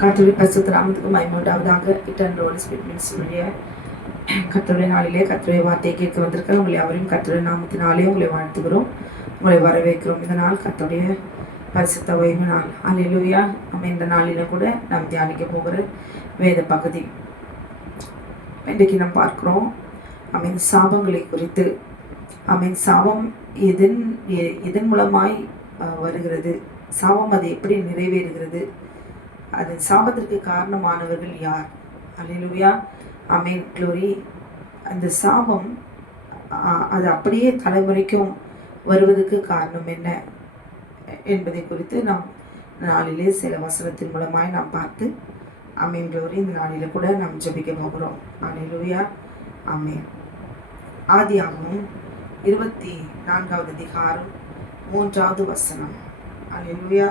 கர்த்தருடைய பரிசுத்த நாமத்துக்கு மகிமை உண்டாவதாக. இட்டர்னல் ஹோலி ஸ்பிரிட் மினிஸ்ட்ரி வழியாக கர்த்தருடைய நாளிலே கர்த்தருடைய வார்த்தையை கேட்க வந்திருக்கிற உங்களை அவரையும் கர்த்தருடைய நாமத்தினாலே உங்களை வாழ்த்துகிறோம், உங்களை வரவேற்கிறோம். இந்த நாள் கர்த்தருடைய பரிசுத்த ஓய்வு நாள். அல்லேலூயா. நம்ம இந்த நாளில கூட நாம் தியானிக்க போகிற வேத பகுதி இன்றைக்கு நாம் பார்க்கிறோம். சாபங்களை குறித்து. சாபம் இதன் மூலமாய் வருகிறது. சாபம் அது எப்படி நிறைவேறுகிறது? அது சாபத்திற்கு காரணமானவர்கள் யார்? அல்லேலூயா. ஆமென். க்ளோரி. அந்த சாபம் அது அப்படியே தலைமுறைக்கும் வருவதற்கு காரணம் என்ன என்பதை குறித்து நாம் நாளிலே சில வசனத்தின் மூலமாய் நாம் பார்த்து ஆமென் க்ளோரி இந்த நாளில் கூட நாம் ஜெபிக்க போகிறோம். அல்லேலூயா. ஆமென். ஆதியாகமம் 24வது அதிகாரம் 3வது வசனம். அல்லேலூயா.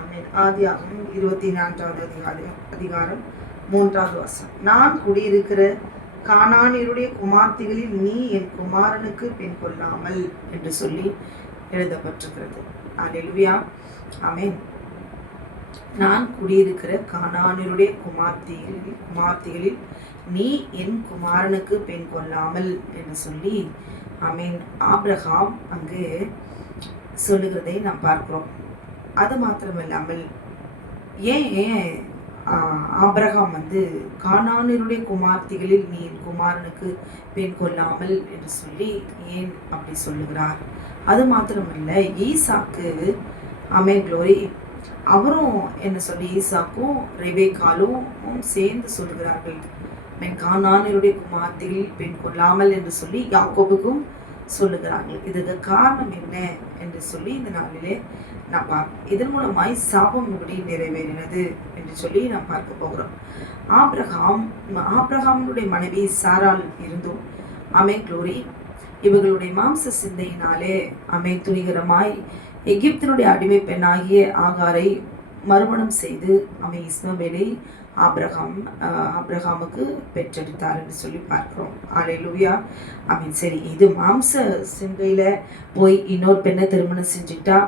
ஆமென். ஆதியாகமம் 24வது அதிகாரம் 3வது வசனம். நான் குடியிருக்கிற கானானியருடைய குமார்த்திகளில் நீ என் குமாரனுக்கு பெண் கொள்ளாமல் என்று சொல்லி எழுதப்பட்டிருக்கிறது. அல்லேலூயா. ஆமென். நான் குடியிருக்கிற கானானியருடைய குமார்த்திகளில் நீ என் குமாரனுக்கு பெண் கொள்ளாமல் என்று சொல்லி ஆமென் ஆபிரகாம் அங்கு சொல்லுகிறதை நாம் பார்க்கிறோம். அது மாத்திரமில்லாமல் ஏன் ஆபிரகாம் கானானியருடைய குமார்த்திகளில் நீ என் குமாரனுக்கு பெண் கொள்ளாமல் என்று சொல்லி ஏன் அப்படி சொல்லுகிறார்? அது மாத்திரமல்ல, ஈசாக்கு ஆமென் க்ளோரி அவரும் என்ன சொல்லி ஈசாக்கும் ரெபேக்காலும் சேர்ந்து சொல்லுகிறார்கள், கானானியருடைய குமார்த்திகளில் பெண் கொள்ளாமல் என்று சொல்லி யாக்கோபுக்கும் சொல்லுகிறார்கள். இதுக்கு காரணம் என்ன என்று சொல்லி இந்த நாளிலே நாம் பார்ப்போம். இதன் மூலமாய் சாபம் எப்படி நிறைவேறினது என்று சொல்லி நாம் பார்க்க போகிறோம். ஆபிரகாமுடைய மனைவி சாராள் இருந்தும் ஆமென் க்ளோரி இவர்களுடைய மாம்ச சிந்தையினாலே ஆமென் துணிகரமாய் எகிப்தினுடைய அடிமை பெண்ணாகிய ஆகாரை மறுமணம் செய்து இஸ்மவேலை ஆபிரகாமுக்கு பெற்றெடுத்தார் என்று சொல்லி பார்க்கிறோம். அல்லேலூயா. ஆமென். சரி, இது மாம்ச சிந்தையில போய் இன்னொரு பெண்ணை திருமணம் செஞ்சுக்கிட்டா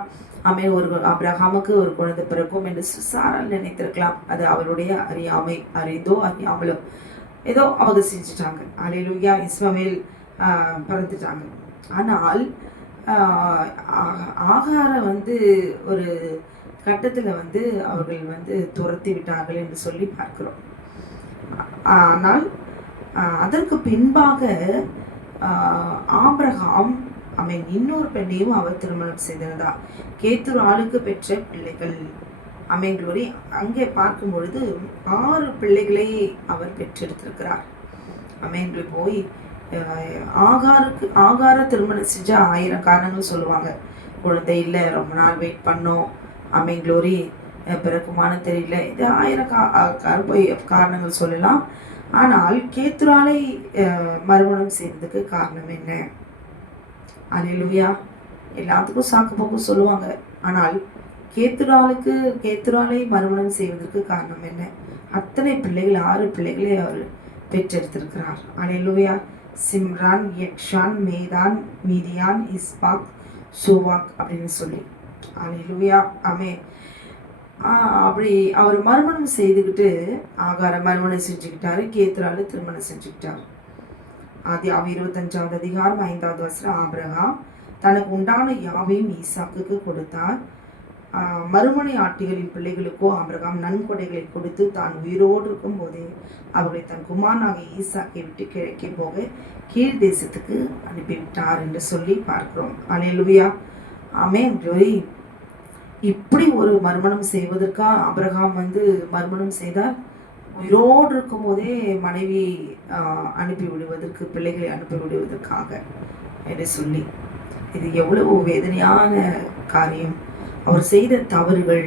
ஆமென் ஒரு ஆபிரகாமுக்கு ஒரு குழந்தை பிறக்கும் என்று சாரால் நினைத்திருக்கலாம். அது அவருடைய அறியாமை, அறிந்தோ அறியாமலோ ஏதோ அவங்க செஞ்சுட்டாங்க. அல்லேலூயா. இஸ்மவேல் பிறந்துட்டாங்க. ஆனால் ஆகார ஒரு கட்டத்தில் அவர்கள் துரத்தி விட்டார்கள் என்று சொல்லி பார்க்கிறோம். ஆனால் அதற்கு பின்பாக ஆபிரகாம் இன்னொரு பெண்ணையும் அவர் திருமணம் செய்திருந்தார். கேத்துரு ஆளுக்கு பெற்ற பிள்ளைகள் ஆமென் க்ளோரி அங்கே பார்க்கும் பொழுது 6 பிள்ளைகளை அவர் பெற்றெடுத்திருக்கிறார். ஆமென் க்ளோரி. போய் ஆகார திருமணம் செஞ்சா 1000 காரணங்கள் சொல்லுவாங்க. குழந்தை இல்லை, ரொம்ப நாள் வெயிட் பண்ணோம், ஆமென் க்ளோரி பிறக்குமானு தெரியல, இது 1000 காரணங்கள் சொல்லலாம். ஆனால் கேத்துராலை மறுமணம் செய்வதற்கு காரணம் என்ன? அல்லேலூயா. எல்லாத்துக்கும் சாக்கு போக்கு சொல்லுவாங்க. ஆனால் கேத்துராலை மறுமணம் செய்வதற்கு காரணம் என்ன? அத்தனை பிள்ளைகள் 6 பிள்ளைகளை அவர் பெற்றெடுத்திருக்கிறார். அல்லேலூயா. சிம்ரான், யக்ஷான், மேதான், மீதியான், இஸ்பாக், சோவாக் அப்படின்னு சொல்லி. அல்லேலூயா. ஆமென். அப்படி அவர் மறுமணம் செய்துக்கிட்டு ஆகார மறுமணம் செஞ்சுக்கிட்டாரு, கேத்துரால திருமணம் செஞ்சுக்கிட்டார். ஆதியாகமம் 25வது அதிகாரம் 5வது வசனம். ஆபிரகாம் தனக்கு உண்டான யாவையும் ஈசாக்குக்கு கொடுத்தார். மறுமனை ஆட்டிகளின் பிள்ளைகளுக்கோ ஆபிரகாம் நன்கொடைகளை கொடுத்து தான் உயிரோடு இருக்கும் போதே அவர்களை தன் குமாரனாகிய ஈசாக்கை விட்டு கிழக்கே போக கீழ் தேசத்துக்கு அனுப்பிவிட்டார் என்று சொல்லி பார்க்கிறோம். அல்லேலூயா. ஆமென் க்ளோரி. இப்படி ஒரு மறுமணம் செய்வதற்கா ஆபிரகாம் மறுமணம் செய்தார்? உயிரோடு இருக்கும் போதே மனைவி அனுப்பி விடுவதற்கு, பிள்ளைகளை அனுப்பி விடுவதற்காக என்று சொல்லி. இது எவ்வளவு வேதனையான காரியம். அவர் செய்த தவறுகள்,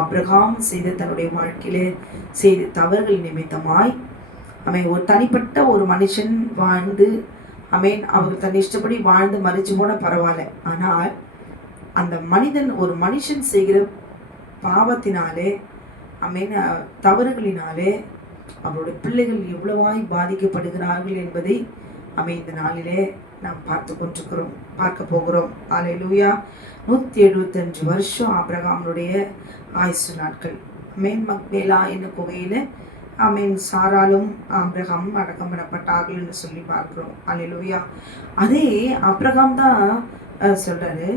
ஆபிரகாம் செய்த தன்னுடைய வாழ்க்கையிலே செய்த தவறுகள் நிமித்தமாய் ஒரு தனிப்பட்ட ஒரு மனுஷன் வாழ்ந்து அவர் தன் இஷ்டப்படி வாழ்ந்து மறிச்சு போன பரவாயில்ல. ஆனால் அந்த ஒரு மனுஷன் செய்கிற பாவத்தினாலே தவறுகளினாலே அவருடைய பிள்ளைகள் எவ்வளவாய் பாதிக்கப்படுகிறார்கள் என்பதை இந்த நாளிலே நாம் பார்க்க போகிறோம். அல்லேலூயா. 175 வருஷம் ஆபிரகாமுடைய ஆயுசு நாட்கள். ஆமென். மக்பேலா என்னும் குகையில் ஆமென் சாராலும் ஆபிரகாமும் அடக்கம் பண்ணப்பட்டார்கள் என்று சொல்லி பார்க்கிறோம். அல்லேலூயா. அதே ஆபிரகாம் தான் சொல்றாரு,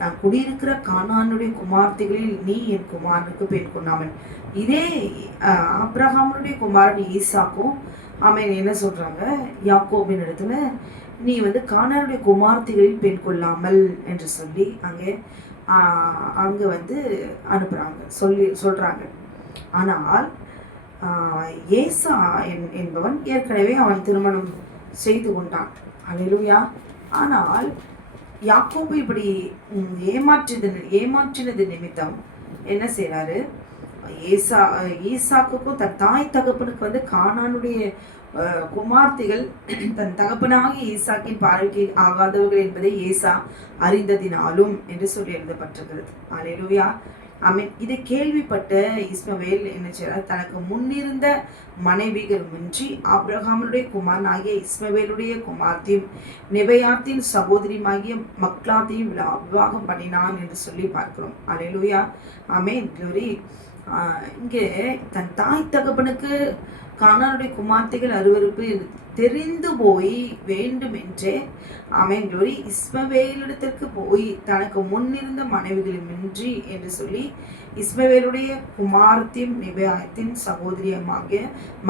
நான் குடியிருக்கிற கானானுடைய குமார்த்திகளில் நீ என் குமாரனுக்கு பெண் கொண்டாமல். இதே ஆபிரகாமுடைய குமாரன் ஈசாக்கும் ஆமென் என்ன சொல்றாங்க, யாக்கோபின் இடத்துல நீ கானானுடைய குமார்த்திகளில் பெண் கொள்ளாமல் என்று சொல்லி அங்கே அனுப்புகிறாங்க, சொல்கிறாங்க. ஆனால் ஏசா என்பவன் ஏற்கனவே அவன் திருமணம் செய்து கொண்டான். அல்லேலூயா. ஆனால் யாக்கோபு இப்படி ஏமாற்றினது நிமித்தம் என்ன செய்கிறாரு, ஈசாக்குக்கும் தன் தாய் தகப்பனுக்கு கானானுடைய குமார்த்திகள் தன் தகப்பனாகி ஈசாக்கின் பார்வைக்கு ஆகாதவர்கள் என்பதை ஏசா அறிந்ததினாலும் என்று சொல்லி எழுதப்பட்டிருக்கிறது. அல்லேலூயா. ஆமென். இதை கேள்விப்பட்ட இஸ்மவேல் என்ன செய்றார், தனக்கு முன்னிருந்த மனைவிகளுமின்றி ஆபிரகாமுடைய குமாரனாகிய இஸ்மவேலுடைய குமார்த்தியும் நெபயாத்தின் சகோதரியுமாகிய மக்லாத்தையும் விவாகம் பண்ணினான் என்று சொல்லி பார்க்கிறோம். அல்லேலூயா. ஆமென். க்ளோரி. இங்கே தன் தாய் தகப்பனுக்கு கானானுடைய குமார்த்திகள் அருவருப்பு தெரிந்து போய் வேண்டுமென்றே ஆமென் க்ளோரி இஸ்மவேலிடத்திற்கு போய் தனக்கு முன்னிருந்த மனைவிகளுமின்றி என்று சொல்லி இஸ்மவேலுடைய குமாரத்தையும் நெபாயத்தின் சகோதரியமாகிய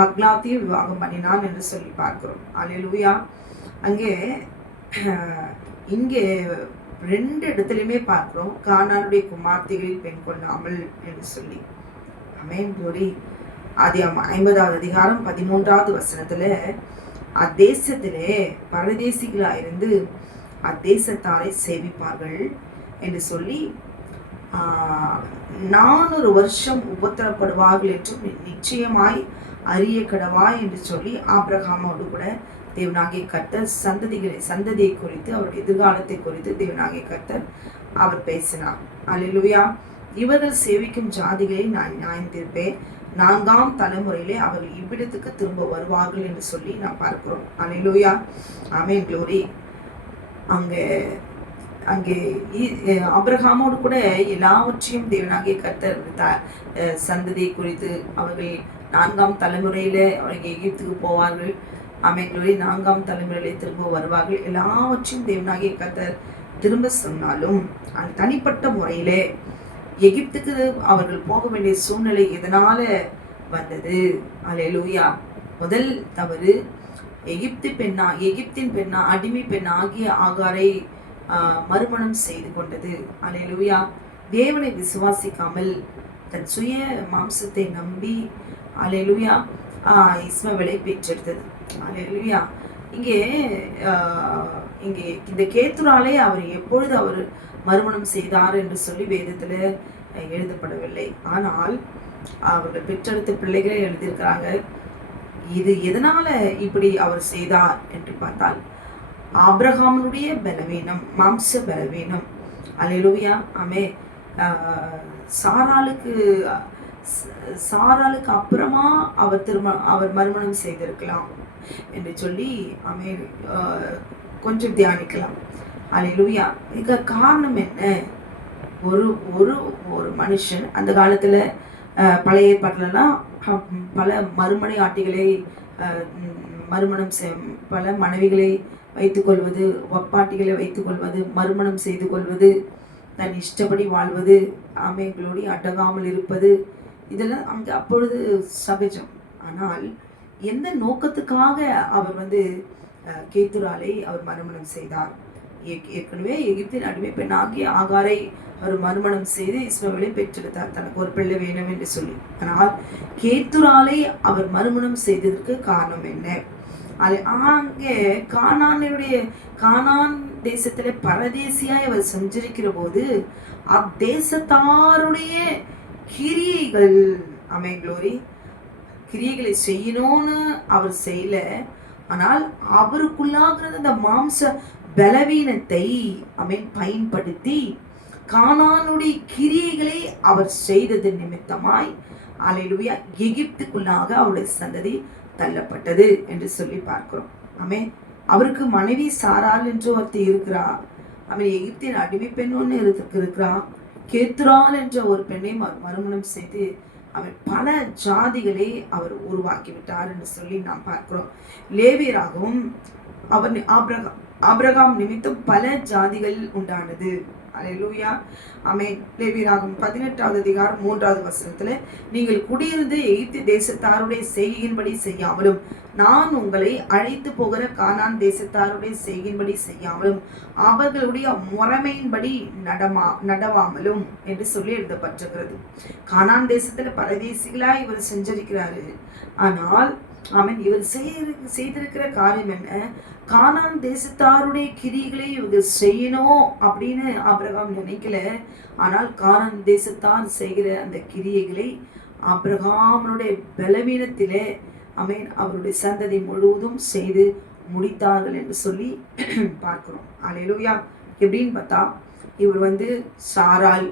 மக்லாத்தையும் விவாகம் பண்ணினான் என்று சொல்லி பார்க்கிறோம். அல்லேலூயா. இங்கே 2 இடத்துலையுமே பார்க்கிறோம் கானானுடைய குமார்த்திகளில் பெண் கொள்ளாமல் என்று சொல்லி. ஆமென் க்ளோரி. ஆதியாகமம் 50வது அதிகாரம் 13வது வசனத்துல அத்தேசத்திலே பரதேசிகளாயிருந்து அத்தேசத்தாரை சேவிப்பார்கள் என்று சொல்லி 400 வருஷம் உபத்திரப்படுவார்கள் என்றும் நிச்சயமாய் அறிய கடவாய் என்று சொல்லி ஆபிரகாமோடு கூட தேவனாகிய கர்த்தர் சந்ததியை குறித்து அவருடைய எதிர்காலத்தை குறித்து தேவனாகிய கர்த்தர் அவர் பேசினார். அல்லேலூயா. இவர்கள் சேவிக்கும் ஜாதிகளை நான் நியாயம் தீர்ப்பேன், 4ஆம் தலைமுறையிலே அவர்கள் இவ்விடத்துக்கு திரும்ப வருவார்கள் என்று சொல்லி நாம் பார்க்கிறோம். அல்லேலூயா. ஆமென் க்ளோரி. அங்கே ஆபிரகாமோடு கூட எல்லாவற்றையும் தேவனாகிய கர்த்தர் சந்ததியை குறித்து அவர்கள் 4ஆம் தலைமுறையில அவர்கள் எகிப்துக்கு போவார்கள். ஆமென் க்ளோரி. 4ஆம் தலைமுறையிலே திரும்ப வருவார்கள். எல்லாவற்றையும் தேவனாகிய கர்த்தர் திரும்ப சொன்னாலும் தனிப்பட்ட முறையிலே எகிப்துக்கு அவர்கள் போக வேண்டிய சூழ்நிலை எதனால வந்தது? அல்லேலூயா. முதல் தவறு எகிப்தின் பெண்ணா அடிமை பெண் ஆகிய ஆகாரை மறுமணம் செய்து கொண்டது. அல்லேலூயா. தேவனை விசுவாசிக்காமல் தன் சுய மாம்சத்தை நம்பி அல்லேலூயா இஸ்மவேலை பெற்றெடுத்தது. அல்லேலூயா. இங்கே இந்த கேத்துராலே அவர் எப்பொழுது அவர் மறுமணம் செய்தார் என்று சொல்லி வேதத்தில் எழுதப்படவில்லை. ஆனால் அவர்கள் பெற்றெடுத்த பிள்ளைகளே எழுதியிருக்கிறாங்க. இது எதனால இப்படி அவர் செய்தார் என்று பார்த்தால் ஆபிரகாமுடைய பலவீனம், மாம்ச பலவீனம். அல்லேலூயா. ஆமே. சாராளுக்கு அப்புறமா அவர் மறுமணம் செய்திருக்கலாம் என்று சொல்லி ஆமே கொஞ்சம் தியானிக்கலாம். அல்லேலூயா. இதுக்கு காரணம் என்ன? ஒரு மனுஷன் அந்த காலத்துல பழைய ஏற்பாட்டிலலாம் பல மறுமனை ஆட்டிகளை மறுமணம் பல மனைவிகளை வைத்துக்கொள்வது, ஒப்பாட்டிகளை வைத்துக்கொள்வது, மறுமணம் செய்து கொள்வது, தன் இஷ்டப்படி வாழ்வது, ஆமைகளோடு அடங்காமல் இருப்பது, இதெல்லாம் அங்கே அப்பொழுது சகஜம். ஆனால் எந்த நோக்கத்துக்காக அவர் கேத்துராலை அவர் மறுமணம் செய்தார்? ஏற்கனவே எகிப்தின் அடிமை பெண் ஆகிய ஆகாரை அவர் மறுமணம் செய்து இஸ்மவேலை பெற்றெடுத்தார், தனக்கு ஒரு பிள்ளை வேணும் என்று சொல்லி. ஆனால் கேத்துராலை அவர் மறுமணம் செய்ததற்கு காரணம் என்ன? அங்கே கானான் தேசத்துல பரதேசியாய் அவர் சஞ்சரிக்கிற போது அத்தேசத்தாருடைய கிரியைகள் க்ளோரி கிரியைகளை செய்யணும்னு அவர் செய்யல. ஆனால் அவருக்குள்ளாகிறது அந்த மாம்ச பலவீனத்தை பயன்படுத்தி கானானுடைய கிரியைகளை அவர் செய்தது நிமித்தமாய் அல்லேலூயா எகிப்துக்குள்ளாக அவருடைய சந்ததி தள்ளப்பட்டது என்று சொல்லி பார்க்கிறோம். அவருக்கு மனைவி சாராள் என்று ஒருத்தி இருக்கிறா. எகிப்தின் அடிமை பெண் ஒன்று இருக்கிறா. கேத்துரால் என்ற ஒரு பெண்ணை மறுமணம் செய்து அவர் பல ஜாதிகளை அவர் உருவாக்கி விட்டார் என்று சொல்லி நாம் பார்க்கிறோம். லேவியராகவும் அவர் ஆபிரகாம் நிமித்தம் பல ஜாதிகள் உண்டானது. அல்லேலூயா, ஆமென். லேவியராகமம் 18வது அதிகாரம் 3வது வசனத்துல, நீங்கள் குடியிருந்து எகிப்து தேசத்தாருடைய செய்கையின்படி செய்யாமலும் நான் உங்களை அழைத்து போகிற கானான் தேசத்தாருடைய செய்கையின்படி செய்யாமலும் அவர்களுடைய முறைமையின்படி நடவாமலும் என்று சொல்லி எழுதப்பட்டிருக்கிறது. கானான் தேசத்துல பரதேசிகளாய் இவர் செஞ்சிருக்கிறாரு. ஆனால் அவன் இவர் செய்திருக்கிற காரியம் என்ன? கானான் தேசத்தாருடைய கிரிகளை இவங்க செய்யணும் அப்படின்னு ஆபிரகாம் நினைக்கல. ஆனால் கானான் தேசத்தார் செய்கிற அந்த கிரியைகளை ஆபிரகாமனுடைய பலவீனத்திலே ஆமென் அவருடைய சந்ததி முழுவதும் செய்து முடித்தார்கள் என்று சொல்லி பார்க்கிறோம். அல்லேலூயா. எப்படின்னு பார்த்தா, இவர் சாரால்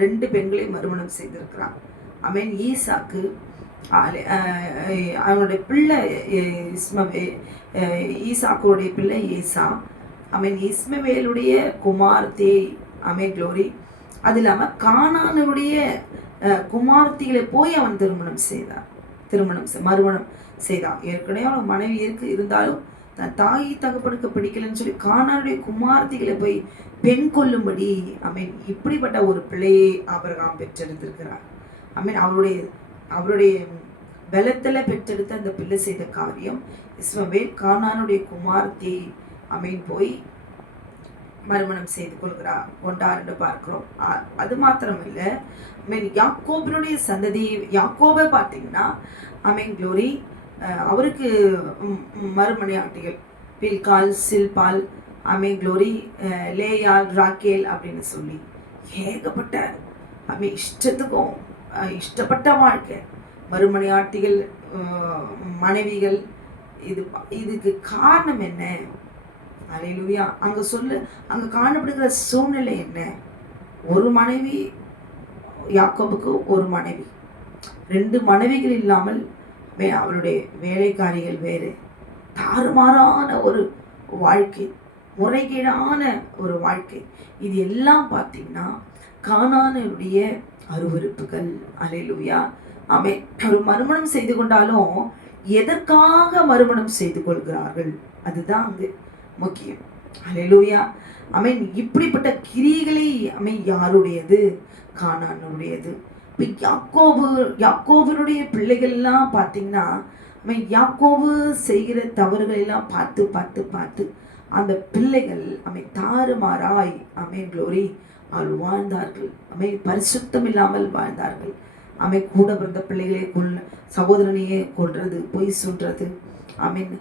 2 பெண்களை மறுமணம் செய்திருக்கிறார். ஆமென். ஈசாக்கு அவனுடைய பிள்ளை ஈசாக்குடைய பிள்ளை ஏசா. ஆமென். இஸ்மவேலுடைய குமார்த்தி. ஆமென். க்ளோரி. அது இல்லாமல் கானானுடைய குமார்த்திகளை போய் அவன் மறுமணம் செய்தான். ஏற்கனவே அவன் மனைவி இருந்தாலும் தன் தாய் தகப்பனுக்கு பிடிக்கலன்னு சொல்லி கானானுடைய குமார்த்திகளை போய் பெண் கொள்ளும்படி ஆமென் இப்படிப்பட்ட ஒரு பிள்ளையை ஆபிரகாம் பெற்றெடுத்திருக்கிறார். ஆமென். அவருடைய பலத்தில் பெற்றெடுத்த அந்த பிள்ளை செய்த காரியம், இஸ்மவேல் கானானுடைய குமார்த்தி ஆமென் போய் மறுமணம் செய்து கொண்டார் என்று பார்க்கிறோம். அது மாத்திரம் இல்லை, ஆமென். யாக்கோபினுடைய சந்ததி, யாக்கோபை பார்த்தீங்கன்னா ஆமென் க்ளோரி, அவருக்கு மறுமனையாட்டிகள் பில்கால், சில்பால், ஆமென் க்ளோரி, லேயால், ராக்கேல் அப்படின்னு சொல்லி ஏகப்பட்ட ஆமென் இஷ்டத்துக்கும் இஷ்டப்பட்ட வாழ்க்கை, மறுமனையாட்டிகள், மனைவிகள். இதுக்கு காரணம் என்ன? அல்லேலூயா. அங்க காணப்படுகிற சூழ்நிலை என்ன? ஒரு மனைவி, யாக்கோபுக்கு ஒரு மனைவி, 2 மனைவிகள் இல்லாமல் அவருடைய வேலைக்காரிகள் வேறு, தாறுமாறான ஒரு வாழ்க்கை, முறைகேடான ஒரு வாழ்க்கை. இது எல்லாம் பார்த்தீங்கன்னா கானானுடைய அருவருப்புகள். அல்லேலூயா. ஆமென். ஒரு மறுமணம் செய்து கொண்டாலும் எதற்காக மறுமணம் செய்து கொள்கிறார்கள், அதுதான் அங்கு முக்கியம். அல்லேலூயா. ஆமென். இப்படிப்பட்ட கிரியைகளை ஆமென் யாருடையது? கானானுடையது. இப்போ யாக்கோபுடைய பிள்ளைகள்லாம் பார்த்தீங்கன்னா ஆமென் யாக்கோபு செய்கிற தவறுகள் எல்லாம் பார்த்து பார்த்து பார்த்து அந்த பிள்ளைகள் ஆமென் தாறுமாறாய் ஆமென் க்ளோரி அவர் வாழ்ந்தார்கள். ஆமென். பரிசுத்தம் இல்லாமல் வாழ்ந்தார்கள். ஆமென். கூட பிறந்த பிள்ளைகளே சகோதரனையே கொல்றது, பொய் சொல்றது. ஆமென்.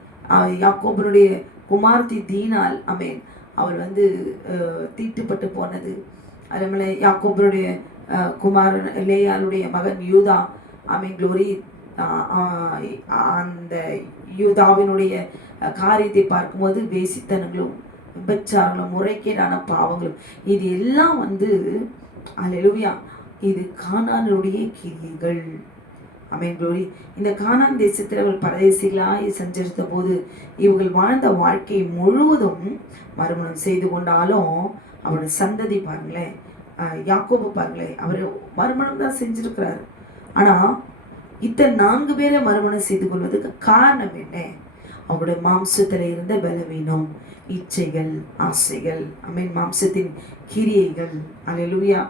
யாக்கோபனுடைய குமார்த்தி தீனால் ஆமென் அவள் தீட்டுப்பட்டு போனது. அதேபோல யாக்கோபனுடைய குமாரன் லேயாளுடைய மகன் யூதா ஆமென் க்ளோரி, அந்த யூதாவினுடைய காரியத்தை பார்க்கும்போது வேசித்தனங்களும் விபச்சாரங்களும் முறைகேடான பாவங்களும் இது எல்லாம் அல்லேலூயா இது கானானுடைய கிரியைகள். ஆமென் க்ளோரி. இந்த கானான் தேசத்தில் அவர்கள் பரதேசிகளாய் சஞ்சரித்த போது இவர்கள் வாழ்ந்த வாழ்க்கை முழுவதும் மறுமணம் செய்து கொண்டாலும் அவருடைய சந்ததி பாருங்களேன், யாக்கோபு பாருங்களேன், அவர் மறுமணம் தான் செஞ்சிருக்கிறாரு. ஆனால் இத்தனை 4 பேரை மறுமணம் செய்து கொள்வதற்கு காரணம் என்ன? அவருடைய மாம்சத்தில் இருந்த பலவீனம், இச்சைகள், ஆசைகள், ஆமென், மாம்சத்தின் கிரியைகள். அல்லேலூயா.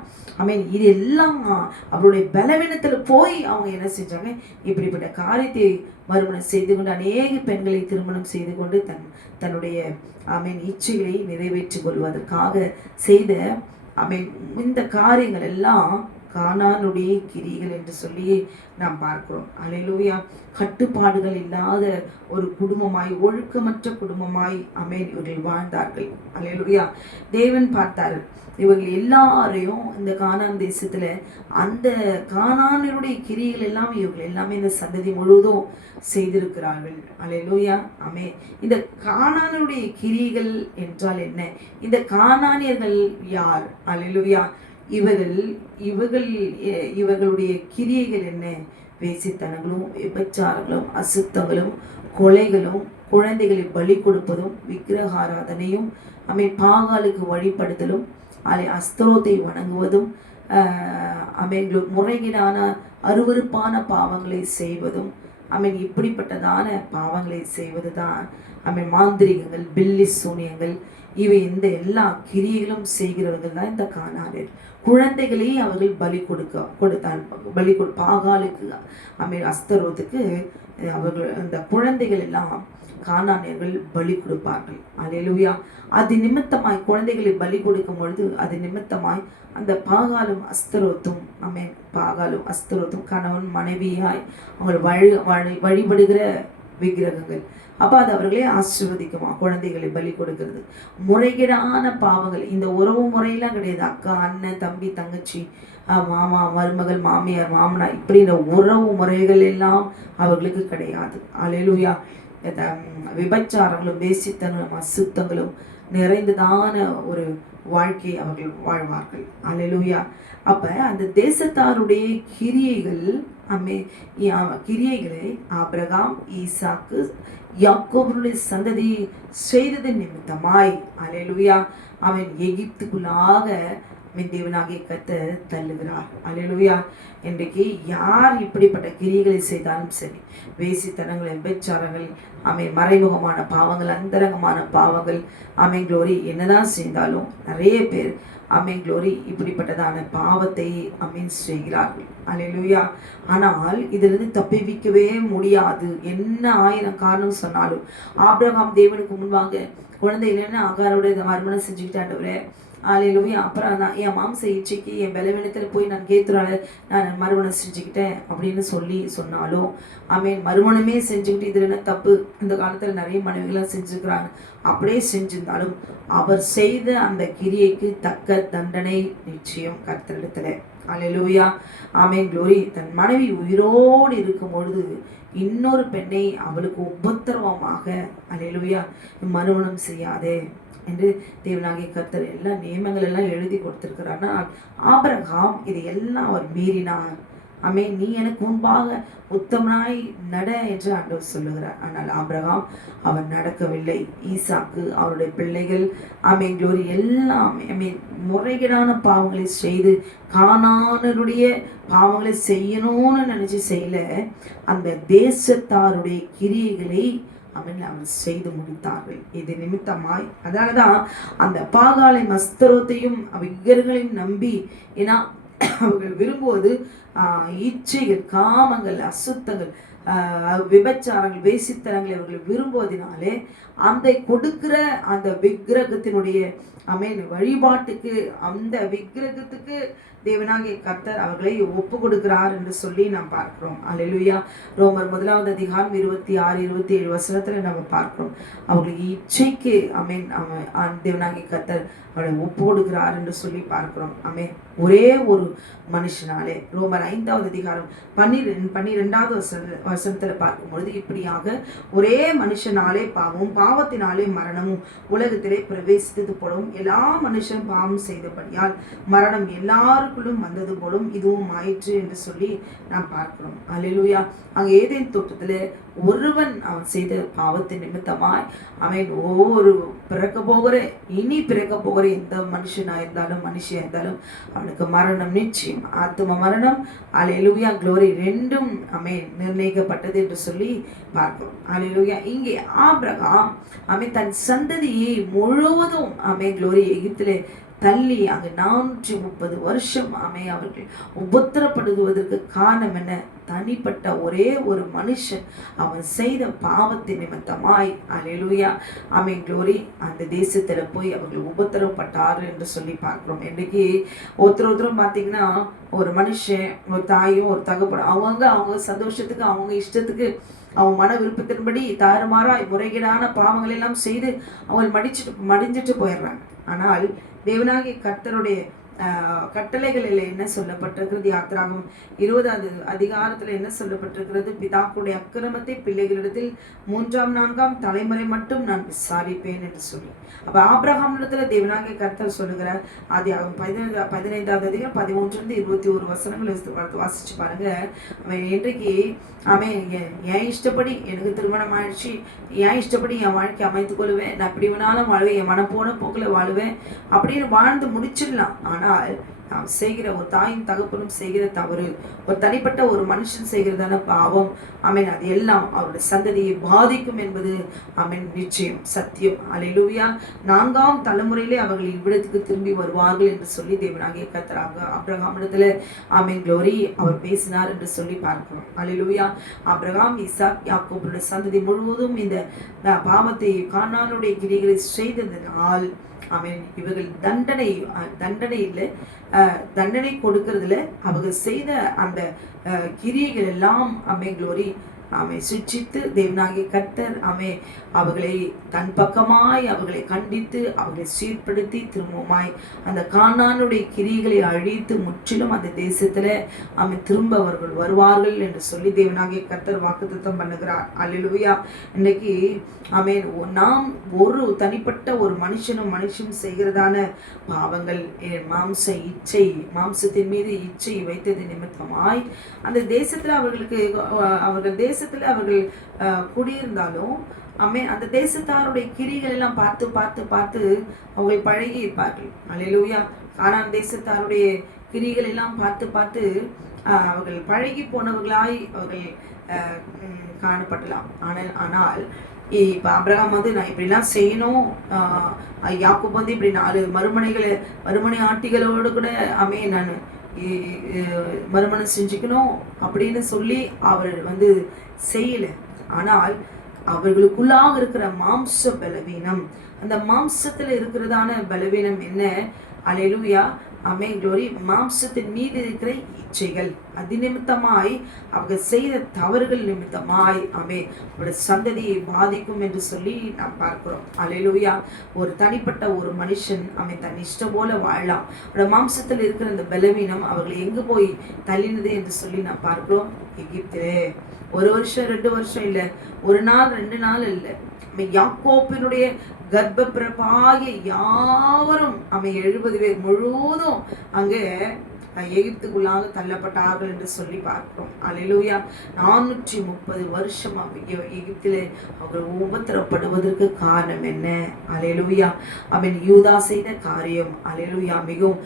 ஆமென். இது எல்லாம் அவருடைய பலவீனத்தில் போய் அவங்க என்ன செஞ்சாங்க? இப்படிப்பட்ட காரியத்தை மறுமணம் செய்து கொண்டு அநேக பெண்களை திருமணம் செய்து கொண்டு தன்னுடைய ஆமென் இச்சைகளை நிறைவேற்றிக் கொள்வதற்காக செய்த ஆமென் இந்த காரியங்கள் எல்லாம் கானானுடைய கிரிகள் என்று சொல்லி நாம் பார்க்கிறோம். அல்லேலூயா. கட்டுப்பாடுகள் இல்லாத ஒரு குடும்பமாய், ஒழுக்கமற்ற குடும்பமாய் ஆமென் இவர்கள் வாழ்ந்தார்கள். அல்லேலூயா. தேவன் பார்த்தார் இவர்கள் எல்லாரையும் இந்த கானான் தேசத்துல அந்த கானானுடைய கிரிகள் எல்லாம் இவர்கள் எல்லாமே இந்த சந்ததி முழுவதும் செய்திருக்கிறார்கள். அல்லேலூயா. ஆமென். இந்த கானானுடைய கிரிகள் என்றால் என்ன? இந்த கானானியர்கள் யார்? அல்லேலூயா. இவர்களுடைய கிரியைகள் என்ன? வேசித்தனங்களும், விபச்சாரங்களும், அசுத்தங்களும், கொலைகளும், குழந்தைகளை பலி கொடுப்பதும், விக்கிரகாராதனையும், பாகாலுக்கு வழிபடுதலும், அஸ்தரோத்தை வணங்குவதும், முறைகேடான அருவருப்பான பாவங்களை செய்வதும் இப்படிப்பட்டதான பாவங்களை செய்வது தான் மாந்திரிகங்கள், பில்லி சூனியங்கள், இவை இந்த எல்லா கிரியைகளும் செய்கிறவர்கள் தான் இந்த கானானியர். குழந்தைகளே அவர்கள் பலி பாகாலுக்கு அஸ்தரோத்துக்கு அவர்கள் இந்த குழந்தைகள் எல்லாம் கானானியர்கள் பலி கொடுப்பார்கள். அல்லேலூயா. அது நிமித்தமாய் குழந்தைகளை பலி கொடுக்கும் பொழுது அது நிமித்தமாய் அந்த பாகாலும் அஸ்தரோத்தும் கணவன் மனைவியாய் அவங்க வழிபடுகிற விக்கிரகங்கள். அப்போ அது அவர்களே ஆசீர்வதிக்குமா குழந்தைகளை பலி கொடுக்கிறது. முறைகேடான பாவங்கள், இந்த உறவு முறையெல்லாம் கிடையாது. அக்கா, அண்ணன், தம்பி, தங்கச்சி, மாமா, மருமகள், மாமியார், மாமனார், இப்படி இந்த உறவு முறைகள் எல்லாம் அவர்களுக்கு கிடையாது. அல்லேலூயா. விபச்சாரங்களும் வேசித்தனும் அசுத்தங்களும் நிறைந்ததான ஒரு வாழ்க்கையை அவர்கள் வாழ்வார்கள். அல்லேலூயா. அப்ப அந்த தேசத்தாருடைய கிரியைகளை ஆபிரகாம், ஈசாக்கு, யாக்கோபுடைய சந்ததி செய்தது நிமித்தமாய் அல்லேலூயா அவன் எகிப்துக்குள்ளாக தேவனாகிய கர்த்தர் தள்ளுகிறார். அல்லேலூயா. இன்றைக்கு யார் இப்படிப்பட்ட கிரியைகளை செய்தாலும் சரி, வேசித்தனங்கள், விபச்சாரங்கள், மறைமுகமான பாவங்கள், அந்தரங்கமான பாவங்கள், க்ளோரி, என்னதான் செய்தாலும் நிறைய பேர் க்ளோரி இப்படிப்பட்டதான பாவத்தை செய்கிறார்கள். அல்லேலூயா. ஆனால் இதிலிருந்து தப்பிவிக்கவே முடியாது. என்ன 1000 காரணம் சொன்னாலும் ஆபிரகாம் தேவனுக்கு முன்பாக குழந்தை இல்லைன்னு ஆகாரோட மறுமணம் செஞ்சுக்கிட்டாண்டவரே. அல்லேலூயா. அப்புறம் நான் என் மாம்ச இச்சைக்கு என் பலவீனத்தில் போய் நான் கேத்துறால நான் மறுமணம் செஞ்சுக்கிட்டேன் அப்படின்னு சொன்னாலும் மறுமணமே செஞ்சுக்கிட்டு இதில் என்ன தப்பு? இந்த காலத்தில் நிறைய மனைவிகளாம் செஞ்சுருக்கிறாங்க. அப்படியே செஞ்சிருந்தாலும் அவர் செய்த அந்த கிரியைக்கு தக்க தண்டனை நிச்சயம் கர்த்தரிடத்துல. அல்லேலூயா. க்ளோரி. தன் மனைவி உயிரோடு இருக்கும் பொழுது இன்னொரு பெண்ணை அவளுக்கு உபத்திரவமாக அல்லேலூயா மறுமணம் செய்யாதே என்று தேவனாகிய கர்த்தர் எல்லா நியமங்கள் எல்லாம் எழுதி கொடுத்திருக்கிறார். ஆனால் ஆபிரகாம் இதை எல்லாம் அவர் மீறினார். நீ எனக்கு முன்பாக உத்தமனாய் நட என்று ஆண்டவர் சொல்லுகிறார். ஆனால் ஆபிரகாம் அவன் நடக்கவில்லை. ஈசாக்கு, அவருடைய பிள்ளைகள் க்ளோரி எல்லாம் முறைகேடான பாவங்களை செய்து கானானருடைய பாவங்களை செய்யணும்னு நினைச்சு செய்யல, அந்த தேசத்தாருடைய கிரியைகளை அவர் செய்து முடித்தார்கள். இது நிமித்தமாய் அதனாலதான் அந்த பாகாலை அஸ்தரோத்தையும் விக்கிரகங்களையும் நம்பி, ஏன்னா அவர்கள் விரும்புவது இச்சைகள், காமங்கள், அசுத்தங்கள், விபச்சாரங்கள், வேசித்தனங்களை அவர்கள் விரும்புவதனாலே அந்த கொடுக்கிற அந்த விக்கிரகத்தினுடைய வழிபாட்டுக்கு, அந்த விக்கிரகத்துக்கு தேவனாகிய கர்த்தர் அவர்களை ஒப்பு கொடுக்கிறார் என்று சொல்லி நாம் பார்க்கிறோம். அல்லேலூயா. ரோமர் 1 அதிகாரம் 26, 27 வசனத்துல நம்ம பார்க்கிறோம். அவர்களுக்கு இச்சைக்கு தேவனாகிய கர்த்தர் அவளை ஒப்பு கொடுக்கிறார் என்று சொல்லி பார்க்கிறோம். ஒரே ஒரு மனுஷனாலே ரோமர் 5 அதிகாரம் 12வது வசனத்துல பார்க்கும்பொழுது இப்படியாக ஒரே மனுஷனாலே பாவமும் பாவத்தினாலே மரணமும் உலகத்திலே பிரவேசித்தது போலவும் எல்லா மனுஷனும் பாவம் செய்தபடியால் மரணம் எல்லாருக்குள்ளும் வந்தது போலும் இதுவும் ஆயிற்று என்று சொல்லி நாம் பார்க்கிறோம். அல்லேலூயா. அங்கே ஏதேன் தோட்டத்துல ஒருவன் அவன் செய்த பாவத்தின் நிமித்தமாய் ஒவ்வொரு இனி பிறக்க போகிற எந்த மனுஷனா இருந்தாலும் மனுஷியா இருந்தாலும் அவனுக்கு மரணம் நிச்சயம். ஆத்தும மரணம் அல்லேலூயா க்ளோரி ரெண்டும் நிர்ணயிக்கப்பட்டது என்று சொல்லி பார்க்கிறோம். அல்லேலூயா. இங்கே ஆபிரகாம் தன் சந்ததியை முழுவதும் க்ளோரி எகிப்திலே தள்ளி அங்கு 430 வருஷம் அவர்கள் உபத்திரப்படுவதற்கு காரணம் என்ன? தனிப்பட்ட ஒரே ஒரு மனுஷன் அவன் செய்த பாவத்தின் நிமித்தமாய் அல்லேலூயா க்ளோரி அந்த தேசத்துல போய் அவர்கள் உபத்திரப்பட்டார் என்று சொல்லி பார்க்கிறோம். இன்றைக்கு ஒருத்தரும் பார்த்தீங்கன்னா ஒரு மனுஷன், ஒரு தாயும் ஒரு தகப்பனும் அவங்க சந்தோஷத்துக்கு, அவங்க இஷ்டத்துக்கு, அவங்க மன விருப்பத்தின்படி தாறுமாறாய் முறைகேடான பாவங்கள் எல்லாம் செய்து அவங்க மடிஞ்சிட்டு போயிடுறாங்க. ஆனால் தேவனாகிய கர்த்தருடைய கட்டளைகளில் என்ன சொல்லப்பட்டிருக்கிறது? யாத்திராகமம் 20வது அதிகாரத்துல என்ன சொல்லப்பட்டிருக்கிறது? பிதாக்களுடைய அக்கிரமத்தை பிள்ளைகளிடத்தில் 3ஆம் 4ஆம் தலைமுறை மட்டும் நான் விசாரிப்பேன் என்று சொல்லி. அப்ப ஆபிரகாம் இடத்துல தேவனாகிய கர்த்தர் சொல்லுகிறார். ஆதியாகமம் 15வது அதிகாரம் 13-21 வசனங்களை வாசிச்சு பாருங்க. அவன் இன்றைக்கு என் இஷ்டப்படி எனக்கு திருமணம் ஆயிடுச்சு, என் இஷ்டப்படி என் வாழ்க்கை அமைத்துக் கொள்வேன், நான் எப்படி வேணாலும் வாழ்வேன், என் மனம் போன போக்குல வாழுவேன் அப்படின்னு வாழ்ந்து முடிச்சிடலாம். ஆனால் நாம் செய்கிற ஒரு தாயும் தகப்பனும் செய்கிற தவறு, ஒரு தனிப்பட்ட ஒரு மனுஷன் செய்கிறதான பாவம், ஆமென், அது எல்லாம் அவருடைய சந்ததியை பாதிக்கும் என்பது ஆமென் நிச்சயம், சத்தியம். அல்லேலூயா. 4ஆம் தலைமுறையிலே அவர்கள் இவ்விடத்துக்கு திரும்பி வருவார்கள் என்று சொல்லி தேவனாகிய கர்த்தராக ஆபிரகாமிடத்துல ஆமென் க்ளோரி அவர் பேசினார் என்று சொல்லி பார்க்கிறோம். அல்லேலூயா. ஆபிரகாம், ஈசாக், யாக்கோபுடைய சந்ததி முழுவதும் இந்த பாவத்தை கானானுடைய கிரிகளை செய்ததனால் ஆமென் இவர்கள் தண்டனை கொடுக்கறதுல அவர்கள் செய்த அந்த கிரியைகள் எல்லாம் ஆமென் க்ளோரி சிட்சித்து தேவனாகிய கர்த்தர் அவர்களை தன் பக்கமாய் அவர்களை கண்டித்து அவர்களை சீர்படுத்தி திரும்பமாய் அந்த கானானுடைய கிரிகளை அழித்து முற்றிலும் அந்த தேசத்துல திரும்ப அவர்கள் வருவார்கள் என்று சொல்லி தேவனாகிய கர்த்தர் வாக்குத்தத்தம் பண்ணுகிறார். அல்லேலூயா. இன்னைக்கு நாம் ஒரு தனிப்பட்ட ஒரு மனுஷனும் செய்கிறதான பாவங்கள், மாம்சத்தின் மீது இச்சை வைத்தது நிமித்தமாய் அந்த தேசத்துல அவர்கள் குடியிருந்தாலும் அந்த தேசத்தாருடைய கிரிகள் எல்லாம் பார்த்து பார்த்து பார்த்து அவர்கள் பழகி இருப்பார்கள். அல்லேலூயா. கானான் தேசத்தாருடைய கிரிகள் எல்லாம் பார்த்து பார்த்து அவர்கள் பழகி போனவர்களாய் அவர்கள் காணப்படலாம். ஆனால் இப்ப ஆபிரகாம் நான் இப்படிலாம் செய்யணும், யாக்கோபு இப்படி 4 மறுமனை ஆட்டிகளோடு கூட நான் மறுமணம் செஞ்சுக்கணும் அப்படின்னு சொல்லி அவர் செய்யல. ஆனால் அவர்களுக்குள்ளாக இருக்கிற மாம்ச பலவீனம், அந்த மாம்சத்துல இருக்கிறதான பலவீனம் என்ன? அல்லேலூயா. ஆமென் க்ளோரி. மாம்சத்தின் மீது இருக்கிற இச்சைகள், அது நிமித்தமாய் அவர்கள் செய்த தவறுகள் நிமித்தமாய் அவருடைய சந்ததியை பாதிக்கும் என்று சொல்லி நாம் பார்க்கிறோம். அல்லேலூயா. ஒரு தனிப்பட்ட ஒரு மனுஷன் தன் இஷ்டம் போல வாழலாம். அவருடைய மாம்சத்தில் இருக்கிற அந்த பலவீனம் அவர்களை எங்கு போய் தள்ளினது என்று சொல்லி நாம் பார்க்கிறோம். எகிப்திலே 1 வருஷம் 2 வருஷம் இல்லை, 1 நாள் 2 நாள் இல்லை, யாக்கோப்பினுடைய கர்ப்ப பிறப்பாகிய யாவரும் 70 பேர் முழுவதும் அங்கே எகிப்துக்குள்ளாக தள்ளப்பட்டார்கள் என்று சொல்லி பார்க்கிறோம். அல்லேலூயா. 430 வருஷம் எகிப்திலே அவர்கள் உபத்திரப்படுவதற்கு காரணம் என்ன? அல்லேலூயா. யூதா செய்த காரியம் அல்லேலூயா மிகவும்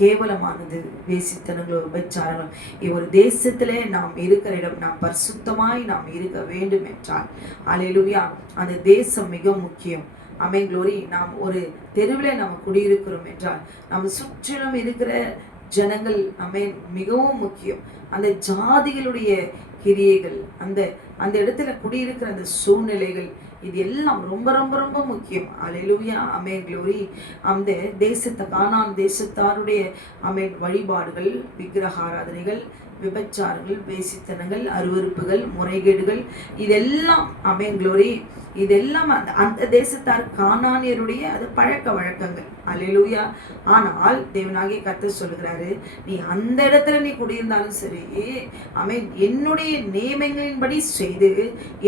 கேவலமானது. வேசித்தனங்கள், விபச்சாரங்கள். ஒரு தேசத்திலே நாம் இருக்கிற இடம், நாம் பரிசுத்தமாய் நாம் இருக்க வேண்டும் என்றால் அல்லேலூயா அந்த தேசம் மிக முக்கியம். ஆமென் க்ளோரி. நாம் ஒரு தெருவில் நாம் குடியிருக்கிறோம் என்றால் நம்ம சுற்றிலும் இருக்கிற ஜனங்கள் மிகவும் முக்கியம். அந்த ஜாதிகளுடைய கிரியைகள், அந்த இடத்துல குடியிருக்கிற அந்த சூழ்நிலைகள், இது எல்லாம் ரொம்ப ரொம்ப ரொம்ப முக்கியம். அல்லேலூயா. ஆமென் க்ளோரி. அந்த கானான் தேசத்தாருடைய வழிபாடுகள், விக்கிரக ஆராதனைகள், விபச்சாரங்கள், வேசித்தனங்கள், அருவருப்புகள், முறைகேடுகள், இதெல்லாம் ஆமென் க்ளோரி, இதெல்லாம் அந்த தேசத்தார் கானானியருடைய அது பழக்க வழக்கங்கள். அல்லேலூயா. ஆனால் தேவனாகிய கர்த்தர் சொல்லுகிறாரு, நீ அந்த இடத்துல நீ குடியிருந்தாலும் சரி, என்னுடைய நியமங்களின்படி செய்து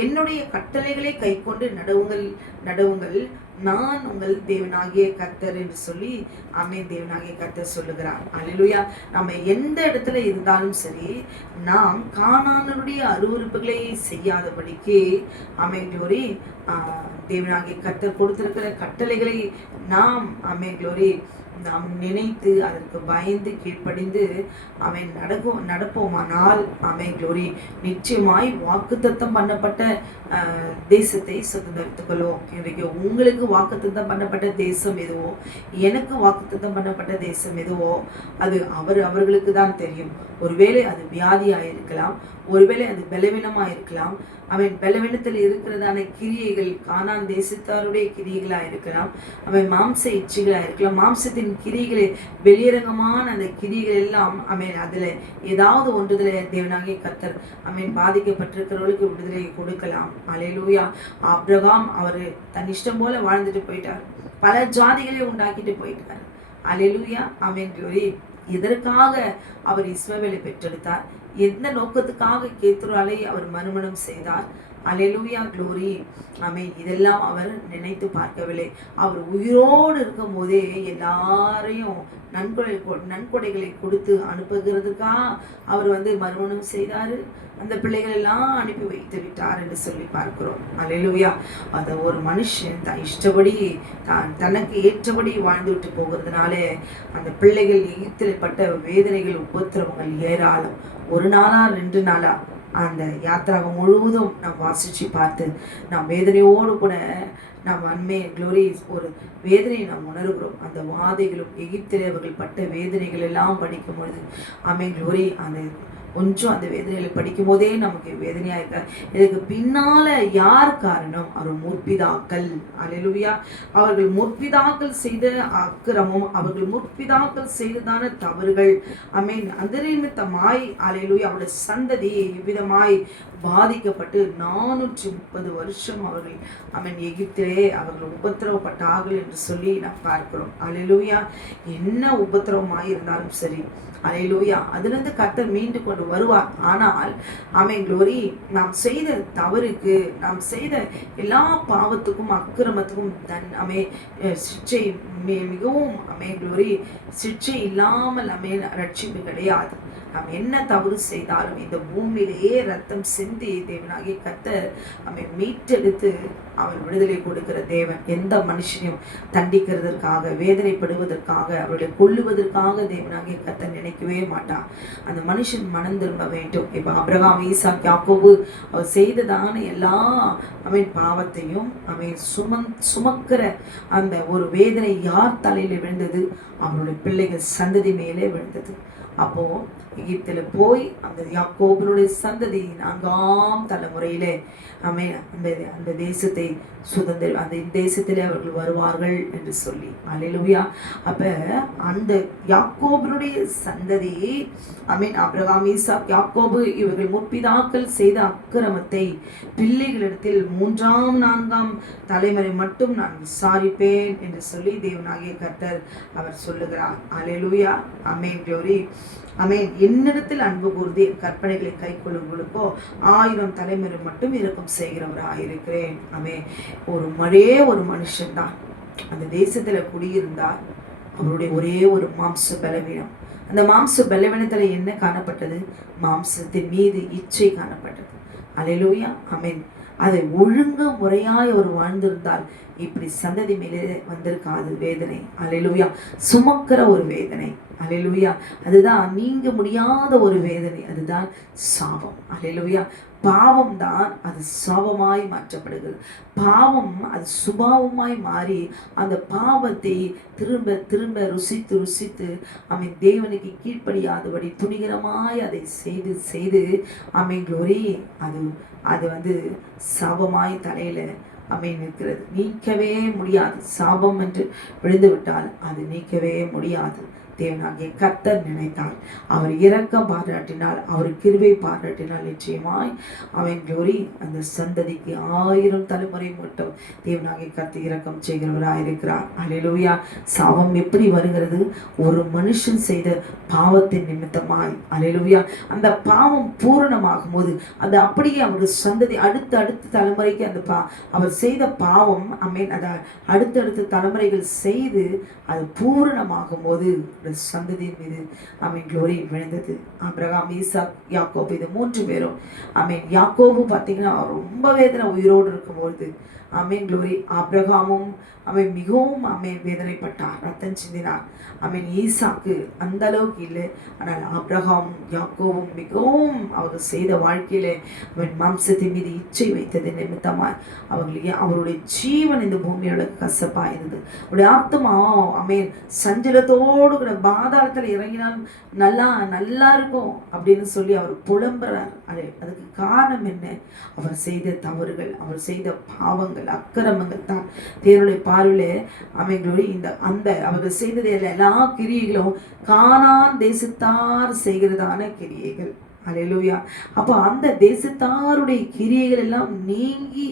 என்னுடைய கட்டளைகளை கை கொண்டு நடவுங்கள், நான் உங்கள் தேவனாகிய கர்த்தர் என்று சொல்லி தேவனாகிய கர்த்தர் சொல்லுகிறார். அல்லேலூயா. நம்ம எந்த இடத்துல இருந்தாலும் சரி, நாம் கானானுடைய அருவருப்புகளை செய்யாதபடிக்கு க்ளோரி தேவனாகிய கர்த்தர் கொடுத்திருக்கிற கட்டளைகளை நாம் க்ளோரி நாம் நினைத்து அதற்கு பயந்து கீழ்ப்படிந்து நடப்போமானால் க்ளோரி நிச்சயமாய் வாக்குத்தத்தம் பண்ணப்பட்ட தேசத்தை சுதந்திரித்துக் கொள்வோம். இன்றைக்கு உங்களுக்கு வாக்குத்தத்தம் பண்ணப்பட்ட தேசம் எதுவோ, எனக்கு வாக்குத்தத்தம் பண்ணப்பட்ட தேசம் எதுவோ, அது அவர்களுக்கு தான் தெரியும். ஒருவேளை அது வியாதியாயிருக்கலாம், ஒருவேளை அது பலவீனமாக இருக்கலாம். பலவீனத்தில் இருக்கிறதான கிரியைகள் கானான் தேசத்தாருடைய கிரியைகளாக இருக்கலாம், மாம்ச இச்சைகளாக இருக்கலாம். மாம்சத்தின் கிரியைகளை வெளியரங்கமான அந்த கிரியைகள் எல்லாம் அதுல ஏதாவது ஒன்றுதல தேவனாகிய கர்த்தர் பாதிக்கப்பட்டிருக்கிறவர்களுக்கு விடுதலை கொடுக்கலாம். அல்லேலூயா. ஆபிரகாம் அவர் தன் இஷ்டம் போல வாழ்ந்துட்டு போயிட்டார், பல ஜாதிகளை உண்டாக்கிட்டு போயிட்டார். அல்லேலூயா. ஆமென் க்ளோரி. இதற்காக அவர் இஸ்மவேலை பெற்றெடுத்தார். எந்த நோக்கத்துக்காக கேத்ராலை அவர் மறுமணம் செய்தார்? அல்லேலூயா, க்ளோரி. ஆமென். இதெல்லாம் அவர் நினைத்து பார்க்கவில்லை. அவர் உயிரோடு இருக்கும் போதே எல்லாரையும் நன்கொடைகளை கொடுத்து அனுப்புகிறதுக்கா அவர் மறுமணம் செய்தாரு. அந்த பிள்ளைகள் எல்லாம் அனுப்பி வைத்து விட்டார் என்று சொல்லி பார்க்கிறோம். அல்லேலூயா. அந்த ஒரு மனுஷன் தான் இஷ்டப்படி தனக்கு ஏற்றபடி வாழ்ந்துவிட்டு போகிறதுனாலே அந்த பிள்ளைகள் எகிப்தில் பட்ட வேதனைகள், உபத்திரவங்கள் ஏராளம். ஒரு நாளா 2 நாளா அந்த யாத்திராவை முழுவதும் நாம் வாசித்து பார்த்து நாம் வேதனையோடு கூட நாம் க்ளோரி ஒரு வேதனையை நாம் உணர்கிறோம். அந்த வாதைகளும் எகிப்திலே அவர்கள் பட்ட வேதனைகள் எல்லாம் படிக்கும் பொழுது க்ளோரி அந்த கொஞ்சம் அந்த வேதனைகளை படிக்கும் போதே நமக்கு வேதனையா இருக்க. இதுக்கு பின்னால யார் காரணம்? அவர் முற்பிதாக்கள். அல்லேலூயா. அவர்கள் முற்பிதாக்கள் செய்த அக்கிரமம், அவர்கள் முற்பிதாக்கள் செய்ததான தவறுகள். ஆமென். அந்த நிமித்தமாய் அல்லேலூயா அவருடைய சந்ததி இவ்விதமாய் பாதிக்கப்பட்டு 430 வருஷம் அவர்கள் எகிப்திலே அவர்கள் உபத்திரவப்பட்டார்கள் என்று சொல்லி நாம் பார்க்கிறோம். அல்லேலூயா. என்ன உபத்திரவமாய் இருந்தாலும் சரி, அல்லேலூயா, அதிலிருந்து கர்த்தர் மீண்டு கொண்டு வருவார். ஆனால் க்ளோரி நாம் செய்த தவறுக்கு, நாம் செய்த எல்லா பாவத்துக்கும் அக்கிரமத்துக்கும் சிக்ஷை மிகவும் க்ளோரி சிக்ஷை இல்லாமல் ரட்சிப்பு கிடையாது. நாம் என்ன தவறு செய்தாலும் இந்த பூமியிலேயே ரத்தம் சிந்தி தேவனாகிய கர்த்தர் மீட்டெடுத்து அவர் விடுதலை கொடுக்கிற தேவன். எந்த மனுஷனையும் தண்டிக்கிறதற்காக, வேதனைப்படுவதற்காக, அவர்களை கொல்லுவதற்காக தேவனாகிய கர்த்தர் நினைக்கவே மாட்டார். அந்த மனுஷன் மனம் திரும்ப வேண்டும். இப்போ ஆபிரகாம், ஈசாக், யாக்கோபு அவர் செய்ததான எல்லா பாவத்தையும் சுமக்கிற அந்த ஒரு வேதனை யார் தலையில விழுந்தது? அவருடைய பிள்ளைகள் சந்ததி மேலே விழுந்தது. அப்போ எகிப்தில் போய் அந்த யாக்கோபினுடைய சந்ததி 4ஆம் தலைமுறையிலே அந்த தேசத்தை அந்த தேசத்திலே அவர்கள் வருவார்கள் என்று சொல்லி. அல்லேலூயா. அப்ப அந்த யாக்கோபினுடைய சந்ததி ஆபிரகாம், ஈசாக், யாக்கோபு இவர்கள் முற்பிதாக்கள் செய்த அக்கிரமத்தை பிள்ளைகளிடத்தில் 3ஆம் 4ஆம் தலைமுறை மட்டும் நான் விசாரிப்பேன் என்று சொல்லி தேவனாகிய கர்த்தர் அவர் சொல்லுகிறார். அல்லேலூயா. ஆமென். க்ளோரி. ஆமென். என்னிடத்தில் அன்பு கூர்ந்து கற்பனைகளை கை கொள்ளுங்களுக்கோ 1000 தலைமுறை மட்டும் இரக்கம் செய்கிறவராயிருக்கிறேன். ஆமென். ஒரு மனுஷன் தான் அந்த தேசத்துல குடியிருந்தார். அவருடைய ஒரே ஒரு மாம்ச பலவீனம். அந்த மாம்ச பலவீனத்துல என்ன காணப்பட்டது? மாம்சத்தின் மீது இச்சை காணப்பட்டது. அல்லேலூயா. ஆமென். அதை ஒழுங்கு முறையாய் அவர் வாழ்ந்திருந்தால் இப்படி சந்ததி மேலே வந்திருக்காது வேதனை. அல்லேலூயா. சுமக்கிற ஒரு வேதனை. அல்லேலூயா. அதுதான் நீங்க முடியாத ஒரு வேதனை. அதுதான் சாபம். அல்லேலூயா. பாவம் தான் அது சாபமாய் மாற்றப்படுகிறது. பாவம் அது சுபாவமாய் மாறி அந்த பாவத்தை திரும்ப திரும்ப ருசித்து தேவனுக்கு கீழ்ப்படியாதபடி துணிகரமாய் அதை செய்து செய்து க்ளோரி அது சாபமாய் தலையில இருக்கிறது. நீக்கவே முடியாது. சாபம் என்று விழுந்து விட்டால் அது நீக்கவே முடியாது. தேவனாகிய கர்த்தர் நினைத்தால், அவர் இரக்கம் பாராட்டினால், அவர் கிருபை பாராட்டினால் நிச்சயமாய் க்ளோரி அந்த சந்ததிக்கு 1000 தலைமுறை மட்டும் தேவனாகிய கர்த்தர் இரக்கம் செய்கிறவராயிருக்கிறார். அல்லேலூயா. சாபம் எப்படி வருகிறது? ஒரு மனுஷன் செய்த பாவத்தின் நிமித்தமாய். அல்லேலூயா. அந்த பாவம் பூரணமாகும் போது அது அப்படியே அவருடைய சந்ததி அடுத்த தலைமுறைக்கு அந்த அவர் செய்த பாவம் அதை அடுத்தடுத்த தலைமுறைகள் செய்து அது பூரணமாகும் போது சந்ததியின் மீது க்ளோரி விழுந்தது. ஆபிரகாம், ஈசாக், யாக்கோபு இது 3 பேரும் யாக்கோபு பார்த்தீங்கன்னா ரொம்ப வேதனை உயிரோடு இருக்கும்போது க்ளோரி ஆபிரகாமும் மிகவும் வேதனைப்பட்டார், ரத்தம் சிந்தினார். ஈசாக்கு அந்த அளவுக்கு இல்லை. ஆனால் ஆபிரகாமும் யாக்கோவும் மிகவும் அவர் செய்த வாழ்க்கையில மாம்சத்தின் மீது இச்சை வைத்தது நிமித்தமாய் அவருடைய ஜீவன் இந்த பூமியோட கசப்பா இருந்தது. அவருடைய ஆத்மா சஞ்சலத்தோடு கூட பாதாளத்தில் இறங்கினாலும் நல்லா இருக்கும் அப்படின்னு சொல்லி அவர் புலம்புறார். அதுக்கு காரணம் என்ன? அவர் செய்த தவறுகள், அவர் செய்த பாவங்கள், அக்கிரமங்கள் தான். தேவனுடைய பார்வையிலே இந்த அவர்கள் செய்தது எல்லா கிரியைகளும் கானான் தேசத்தார் செய்கிறதான கிரியைகள். அல்லேலூயா. அப்போ அந்த தேசத்தாருடைய கிரியைகள் எல்லாம் நீங்கி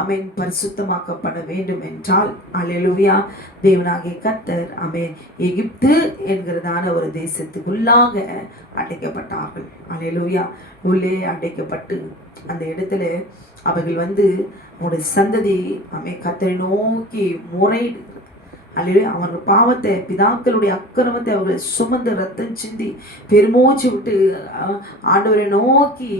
அமேன் பரிசுத்தமாக்கப்பட வேண்டும் என்றால் அல்லேலூயா தேவனாகிய கர்த்தர் அமேன் எகிப்து என்கிறதான ஒரு தேசத்துக்குள்ளாக அடைக்கப்பட்டார்கள். அல்லேலூயா. உள்ளே அடைக்கப்பட்டு அந்த இடத்துல அவர்கள் உங்களுடைய சந்ததி கர்த்தரை நோக்கி முறையிடு. அல்லேலூயா. அவர்கள் பாவத்தை பிதாக்களுடைய அக்கிரமத்தை அவர்கள் சுமந்து ரத்தம் சிந்தி பெருமூச்சு விட்டு ஆண்டவரை நோக்கி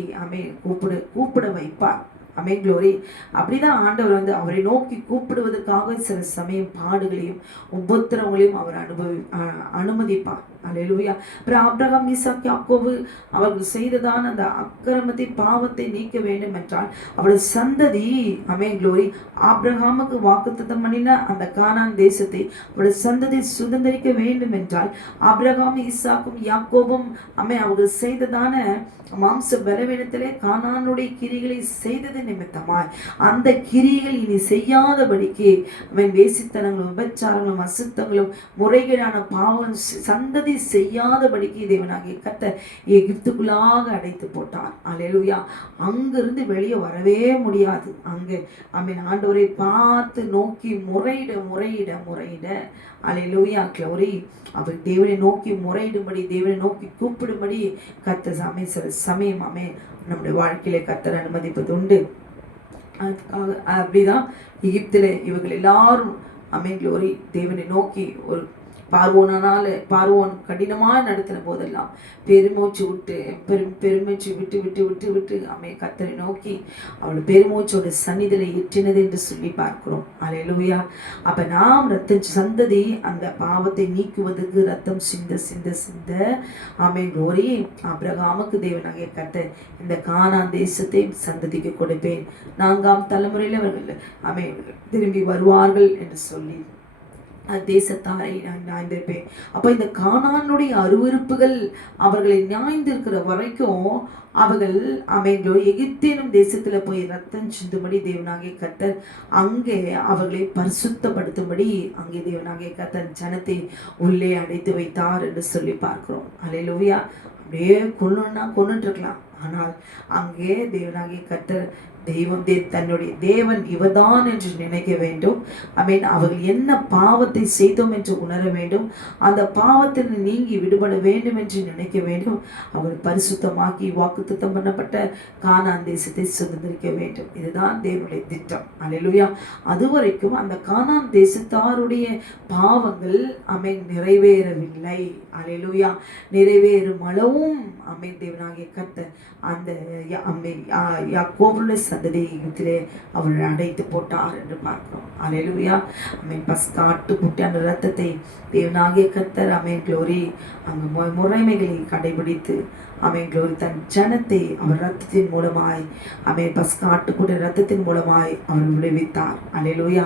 கூப்பிட வைப்பார். அமே க்ளோரி. அப்படிதான் ஆண்டவர் அவரை நோக்கி கூப்பிடுவதற்காக சில சமயம் பாடுகளையும் உபத்திரங்களையும் அவர் அனுமதிப்பார். அல்லேலூயா. அப்புறம் ஆபிரகாம் ஈசாக் யாக்கோபு அவர்கள் செய்ததான அந்த அக்கிரமத்தை பாவத்தை நீக்க வேண்டும் என்றால் அவருடைய சந்ததி அமே க்ளோரி ஆபிரகாமுக்கு வாக்குத்தத்தம் பண்ணின அந்த கானான் தேசத்தை அவருடைய சந்ததி சுதந்திரிக்க வேண்டும் என்றால் ஆபிரகாம் ஈசாக்கும் யாக்கோபும் அவர்கள் செய்ததான மாம்ச பலவீனத்திலே கானானுடைய கிரிகளை செய்தது நிமித்தமாய் அந்த கிரிகள் இனி செய்யாதபடிக்கு வேசித்தனங்களும் விபச்சாரங்களும் அசுத்தங்களும் முறைகேடான பாவம் சந்ததி செய்யாதபடிக்கு தேவனாகிய கர்த்தர் எகிப்துக்குள்ளாக அடைத்து போட்டார். அல்லேலூயா. அங்கிருந்து வெளியே வரவே முடியாது. அங்கே ஆண்டவரை பார்த்து நோக்கி முறையிட அல்லேலூயா க்ளோரி. அவர் தேவனை நோக்கி முறையிடும்படி தேவனை நோக்கி கூப்பிடும்படி கர்த்தர் சில சமயம் நம்முடைய வாழ்க்கையில கர்த்தர் அனுமதிப்பது உண்டு. அதுக்காக அப்படிதான் எகிப்தில் இவர்கள் எல்லாரும் க்ளோரி தேவனை நோக்கி ஒரு பார்வோன் கடினமாக நடத்தின போதெல்லாம் பெருமூச்சு விட்டு கர்த்தரை நோக்கி அவள் பெருமூச்சோட சந்நிதியில எற்றினது என்று சொல்லி பார்க்கிறோம். அல்லேலூயா. அப்ப நாம் சந்ததி அந்த பாவத்தை நீக்குவதற்கு ரத்தம் சிந்த க்ளோரி ஆபிரகாமுக்கு தேவனாகிய கர்த்தர் இந்த கானான் தேசத்தை சந்ததிக்கு கொடுப்பேன், 4ஆம் தலைமுறையில் அவர்கள் திரும்பி வருவார்கள் என்று சொல்லி தேசத்தாரை நான் நியாய்ந்திருப்பேன். அப்ப இந்த கானானுடைய அருவருப்புகள் அவர்களை நியாய்ந்திருக்கிற வரைக்கும் அவர்கள் எகிப்தினும் தேசத்துல போய் ரத்தம் சிந்தும்படி தேவனாகிய கர்த்தர் அங்கே அவர்களை பரிசுத்தப்படுத்தும்படி அங்கே தேவனாகிய கர்த்தர் ஜனத்தை உள்ளே அடைத்து வைத்தார் என்று சொல்லி பார்க்கிறோம். அல்லேலூயா. அப்படியே கொன்னுட்டு இருக்கலாம். ஆனால் அங்கே தேவனாகிய கர்த்தர் தன்னுடைய தேவன் இவர்தான் என்று நினைக்க வேண்டும். அவர்கள் என்ன பாவத்தை செய்தோம் என்று உணர வேண்டும். அந்த பாவத்தில் நீங்கி விடுபட வேண்டும் என்று நினைக்க வேண்டும். அவர்கள் பரிசுத்தமாக்கி வாக்குத்தத்தம் பண்ணப்பட்ட கானான் தேசத்தை சுதந்திரிக்க வேண்டும். இதுதான் தேவனுடைய திட்டம். அல்லேலூயா. அதுவரைக்கும் அந்த கானான் தேசத்தாருடைய பாவங்கள் நிறைவேறவில்லை. அல்லேலூயா. நிறைவேறும் அளவும் தேவனாகிய கர்த்தர் அந்த யாக்கோபுடைய சந்ததியிலே அவர்கள் அடைத்து போட்டார் என்று பார்க்கிறோம். அல்லேலூயா. பஸ்காட்டு புட்டி அந்த ரத்தத்தை தேவனாகிய கர்த்தர் க்ளோரி அங்கு முறைமைகளை கடைபிடித்து க்ளோரி தன் ஜனத்தை அவர் ரத்தத்தின் மூலமாய் பஸ்காட்டுக்குடைய ரத்தத்தின் மூலமாய் அவர் விடுவித்தார். அல்லேலூயா.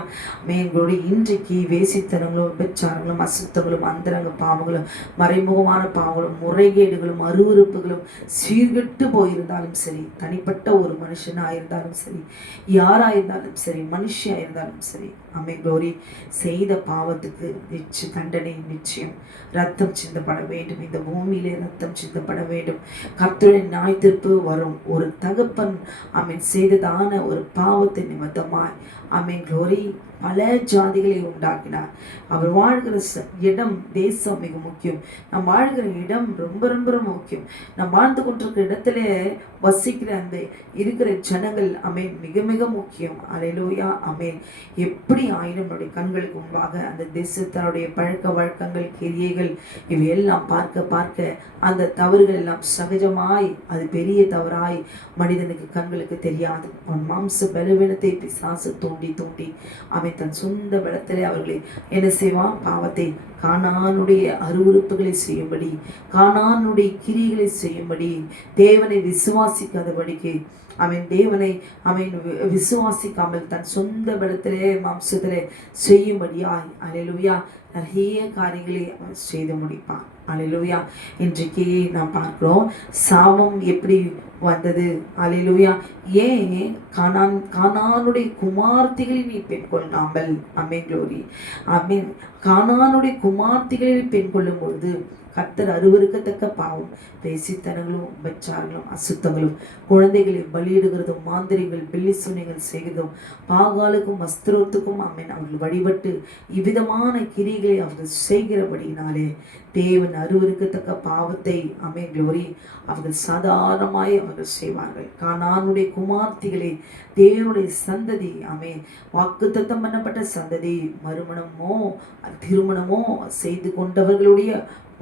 க்ளோரி இன்றைக்கு வேசித்தனங்களும் விபச்சாரங்களும் அசுத்தங்களும் அந்தரங்க பாவங்களும் மறைமுகமான பாவங்களும் முறைகேடுகளும் அருவருப்புகளும் சீர்கெட்டு போயிருந்தாலும் சரி, தனிப்பட்ட ஒரு மனுஷனாயிருந்தாலும் சரி, யாராயிருந்தாலும் சரி, மனுஷியாயிருந்தாலும் சரி, க்ளோரி செய்த பாவத்துக்கு தண்டனை நிச்சயம். ரத்தம் சிந்தப்பட வேண்டும். இந்த பூமியிலே ரத்தம் சிந்தப்பட வேண்டும். கர்த்தருடைய நியாய தீர்ப்பு வரும். ஒரு தகப்பன் செய்ததான ஒரு பாவத்தை நிமித்தமாய் க்ளோரி பல ஜாதிகளை உண்டாக்கினார். அவர் வாழ்கிற இடம் தேசம் மிக முக்கியம். நம் வாழ்கிற இடம் ரொம்ப ரொம்ப ரொம்ப முக்கியம். நாம் வாழ்ந்து கொண்டிருக்கிற இடத்துல வசிக்கிற அந்த இருக்கிற ஜனங்கள் மிக மிக முக்கியம். அல்லேலூயா. எப்படி ஆயினும் நம்முடைய கண்களுக்கு முன்பாக அந்த தேசத்தாருடைய பழக்க வழக்கங்கள் கிரியைகள் இவையெல்லாம் பார்க்க அந்த தவறுகள் எல்லாம் சகஜமாய் அது பெரிய தவறாய் மனிதனுக்கு கண்களுக்கு தெரியாது. அவன் மாம்ச பலவீனத்தை பிசாசு தூண்டி தன் சொந்த பலத்திலே அவர்களை என்ன செய்வான்? பாவத்தை கானானுடைய அருவருப்புகளை செய்யும்படி, கானானுடைய கிரிகளை செய்யும்படி, தேவனை விசுவாசிக்காதபடிக்கு தேவனை விசுவாசிக்காமல் தன் சொந்த பலத்திலே மாம்சத்திலே செய்யும்படியாய் அல்லேலூயா நிறைய காரியங்களை அவன் செய்து முடிப்பான். அல்லேலூயா. இன்றைக்கு நாம் பார்க்கிறோம் சாபம் எப்படி வந்தது. அல்லேலூயா. ஏன் கானானுடைய குமார்த்திகளை நீ பெண் கொள்ளாமல் க்ளோரி கானானுடைய குமார்த்திகளை பெண் கொள்ளும் பொழுது கர்த்தர் அருவருக்கத்தக்க பாவம் பேசித்தனங்களும் உபச்சாரங்களும் அசுத்தங்களும் குழந்தைகளை பலியிடுகிறதும் மாந்திரிகள் பில்லி சூனியங்கள் செய்கிறதும் பாகாலுக்கும் வஸ்திரத்துக்கும் ஆமென் அவர்கள் வழிபட்டு இவ்விதமான கிரிகளை அவர்கள் செய்கிறபடினாலே தேவன் அருவருக்கத்தக்க பாவத்தை ஆமென் க்ளோரி அவர்கள் சாதாரணமாய் அவர்கள் செய்வார்கள். கானானுடைய குமார்த்திகளை தேவனுடைய சந்ததி ஆமென் வாக்குத்தத்தம் பண்ணப்பட்ட சந்ததி மறுமணமோ திருமணமோ செய்து கொண்டவர்களுடைய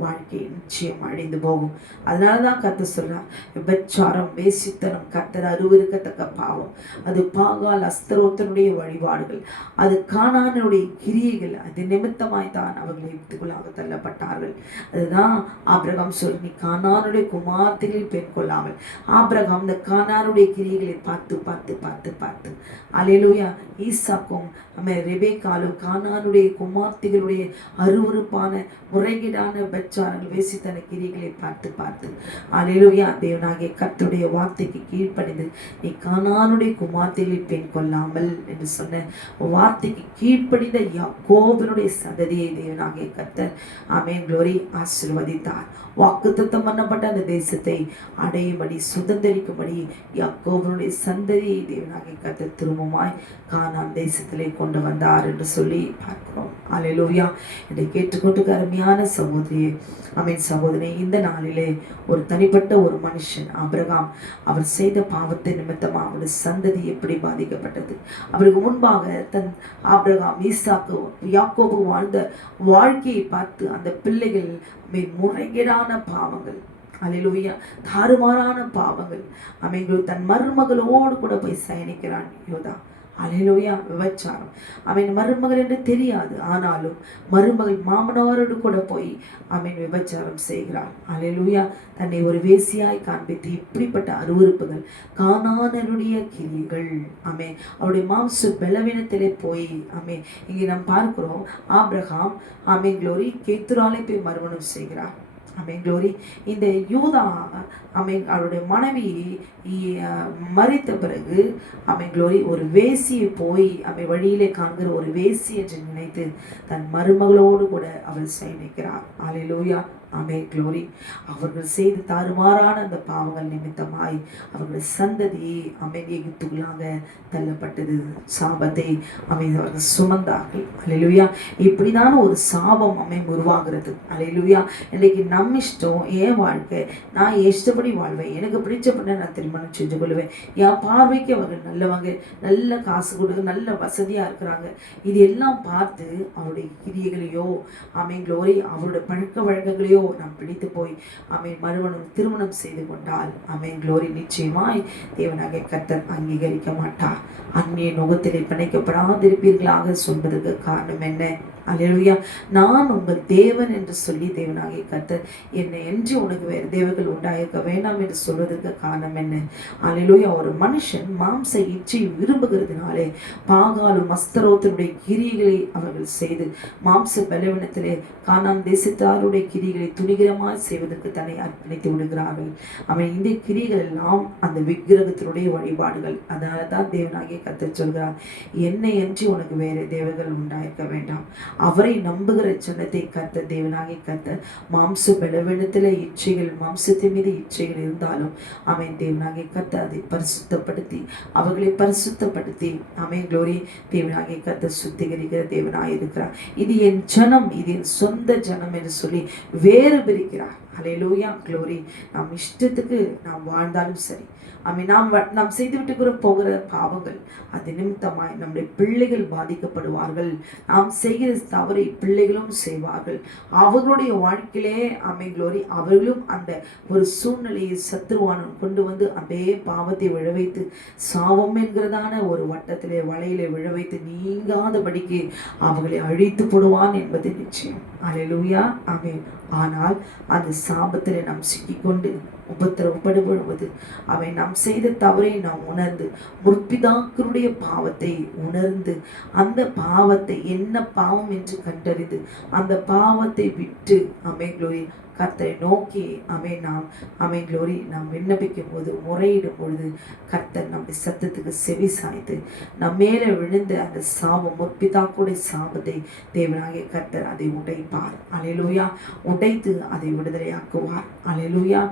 வாழ்க்கை நிச்சயம் அழிந்து போகும். அதனாலதான் கர்த்தர் சொல்றார், விபச்சாரம் வேசித்தனம் கர்த்தர் அருவருக்கத்தக்க பாவம், அது பாகால் அஸ்தரோத்தனுடைய வழிபாடுகள், அது கானானுடைய கிரியைகள், அது நிமித்தமாய் தான் அவர்களை வித்துக்குள்ளாக தள்ளப்பட்டார்கள். அதுதான் ஆபிரகாம் சொல்லி, நீ கானானுடைய குமார்த்திகளில் பெண் கொள்ளாமல். ஆபிரகாம் இந்த கானானுடைய கிரியைகளை பார்த்து பார்த்து பார்த்து பார்த்து அல்லேலூயா ஈசாக்கும் ரெபேக்காலும் கானானுடைய குமார்த்திகளுடைய அருவருப்பான முறைகேடான விபச்சாரங்கள் வேசித்தன கிரிகளை பார்த்து பார்த்து அல்லேலூயா தேவனாகிய கர்த்தருடைய வார்த்தைக்கு கீழ்ப்படிந்து நீ கானானுடைய குமார்த்திகளில் பெண் கொள்ளாமல் என்று சொன்ன வார்த்தைக்கு கீழ்ப்படிந்த யாக்கோபினுடைய சந்ததியை தேவனாகிய கர்த்தர் ஆமென் க்ளோரி ஆசீர்வதித்தார். வாக்குத்தத்தம் பண்ணப்பட்ட அந்த தேசத்தை அடையும்படி சுதந்திரிக்கும்படி யாக்கோபினுடைய சந்ததியை தேவனாகிய கர்த்தர் திரும்பமாய் கானான் தேசத்திலே கொண்டு வந்தார் என்று சொல்லி பார்க்கிறோம். அல்லேலூயா. இதை கேட்டுக்கொண்டு அருமையான சகோதரியே ஆமென் சகோதரி, இந்த நாளிலே ஒரு தனிப்பட்ட ஒரு மனுஷன் ஆபிரகாம் அவர் செய்த பாவத்தை நிமித்தமாக அவருடைய சந்ததி எப்படி பாதிக்கப்பட்டது, அவருக்கு முன்பாக தன் ஆபிரகாம் ஈசாக்கு யாக்கோபு வாழ்ந்த வாழ்க்கையை பார்த்து அந்த பிள்ளைகள் முறைகேடான பாவங்கள் அல்லேலூயா தாறுமாறான பாவங்கள் ஆமென் தன் மருமகளோடு கூட போய் சயனிக்கிறான் யோதா. அல்லேலூயா விபச்சாரம் அவன் மருமகள் என்று தெரியாது, ஆனாலும் மருமகள் மாமனாரோடு கூட போய் அவன் விபச்சாரம் செய்கிறான். அல்லேலூயா தன்னை ஒரு வேசியாய் காண்பித்து இப்படிப்பட்ட அருவருப்புகள் கானானுடைய கிரிகள் ஆமென் அவருடைய மாம்ச பலவீனத்திலே போய் ஆமென் இங்கே நாம் பார்க்கிறோம். ஆபிரகாம் ஆமென் க்ளோரி கேத்துராலை போய் மறுமணம் செய்கிறார். ஆமென் க்ளோரி. இந்த யூதா ஆமென் அவருடைய மனைவி மரித்த பிறகு ஆமென் க்ளோரி ஒரு வேசியை போய் அவன் வழியிலே காண்கிற ஒரு வேசி என்று நினைத்து தன் மருமகளோடு கூட அவள் சயனிக்கிறார். அல்லேலூயா ஆமென் க்ளோரி. அவர்கள் செய்து தாறுமாறான அந்த பாவங்கள் நிமித்தமாய் அவர்கள் சந்ததி ஆமென் எகிப்துக்குள்ளாக தள்ளப்பட்டது. சாபத்தை ஆமென் அவர்கள் சுமந்தார்கள். அல்லேலூயா. இப்படிதான் ஒரு சாபம் ஆமென் உருவாகிறது. அல்லேலூயா. இன்னைக்கு நம்ம இஷ்டம், என் வாழ்க்கை, நான் இஷ்டப்படி வாழ்வேன், எனக்கு பிடிச்சப்பட்ட நான் திருமணம் செஞ்சு கொள்வேன், என் பார்வைக்கு அவங்க நல்லவங்க, நல்ல காசு கொடுக்க, நல்ல வசதியா இருக்கிறாங்க, இது எல்லாம் பார்த்து அவருடைய கிரியைகளையோ ஆமென் க்ளோரி அவருடைய பழக்க வழக்கங்களையோ நாம் பிடித்து போய் ஆமென் திருமணம் செய்து கொண்டால் ஆமென் க்ளோரி நிச்சயமாய் தேவனாகிய கர்த்தர் அங்கீகரிக்க மாட்டார். அந்நிய நுகத்திலே பிணைக்கப்படாதிருப்பீர்களாக சொல்வதற்கு காரணம் என்ன? அல்லேலூயா. நான் உங்கள் தேவன் என்று சொல்லி தேவனாகிய கர்த்தர் என்னை என்று உனக்கு வேறு தேவர்கள் உண்டாயிருக்க வேண்டாம் என்று சொல்வதற்கு காரணம் என்ன? அல்லேலூயா. ஒரு மனுஷன் மாம்ச இச்சை விரும்புகிறதுனாலே பாகாலும் அஸ்தரோத்தனுடைய கிரியைகளை அவர்கள் செய்து மாம்ச பலவீனத்திலே கானான் தேசத்தாருடைய கிரிகளை துணிகரமாய் செய்வதற்கு தன்னை அர்ப்பணித்து விடுகிறார்கள். அவன் இந்த கிரிகள் எல்லாம் அந்த விக்கிரகத்தினுடைய வழிபாடுகள். அதனால தான் தேவனாகிய கர்த்தர் சொல்கிறார், என்னை என்று உனக்கு வேறு தேவர்கள் உண்டாயிருக்க வேண்டாம். அவரை நம்புகிற ஜனத்தை கர்த்தர் தேவனாகிய கர்த்தர் மாம்ச பலவீனத்திலே இச்சைகள் மாம்சத்தின் மீது இச்சைகள் இருந்தாலும் அவன் தேவனாகிய கர்த்தர் அதை பரிசுத்தப்படுத்தி அவர்களை பரிசுத்தப்படுத்தி அவன் க்ளோரி தேவனாகிய கர்த்தர் சுத்திகரிக்கிற தேவனாய் இருக்கிறார். இது என் ஜனம், இது என் சொந்த ஜனம் என்று சொல்லி வேறு பிரிக்கிறார். அல்லேலூயா க்ளோரி. நாம் இஷ்டத்துக்கு நாம் வாழ்ந்தாலும் சரி ஆமென் நாம் செய்துவிட்டு போகிற பாவங்கள் அது நிமித்தமாய் நம்முடைய பிள்ளைகள் பாதிக்கப்படுவார்கள். நாம் செய்கிற தவறை பிள்ளைகளும் செய்வார்கள். அவர்களுடைய வாழ்க்கையிலே ஆமென் க்ளோரி அவர்களும் அந்த ஒரு சூழ்நிலையை சத்துருவானன் கொண்டு வந்து அதே பாவத்தை விழவைத்து சாபம் என்கிறதான ஒரு வட்டத்திலே வலையிலே விழவைத்து நீங்காதபடிக்கு அவர்களை அழித்து போடுவான் என்பது நிச்சயம். அல்லேலூயா ஆமென். ஆனால் அந்த சாபத்திலே நாம் சிக்கிக்கொண்டு உபத்திரவப்படுவது அவை நாம் செய்த தவறை நாம் உணர்ந்து முற்பிதாக்களுடைய பாவத்தை உணர்ந்து அந்த பாவத்தை என்ன பாவம் என்று கண்டறிந்து அந்த பாவத்தை விட்டு ஆமென் க்ளோரி கர்த்தரை நோக்கி நாம் க்ளோரி நாம் விண்ணப்பிக்கும் போது, முறையிடும் பொழுது கர்த்தர் நம்முடைய சத்தத்துக்கு செவி சாய்த்து நம் மேலே விழுந்த அந்த சாபம், முற்பிதாக்குடைய சாபத்தை தேவனாகிய கர்த்தர் அதை உடைப்பார். அல்லேலூயா. உடைத்து அதை விடுதலையாக்குவார். அல்லேலூயா.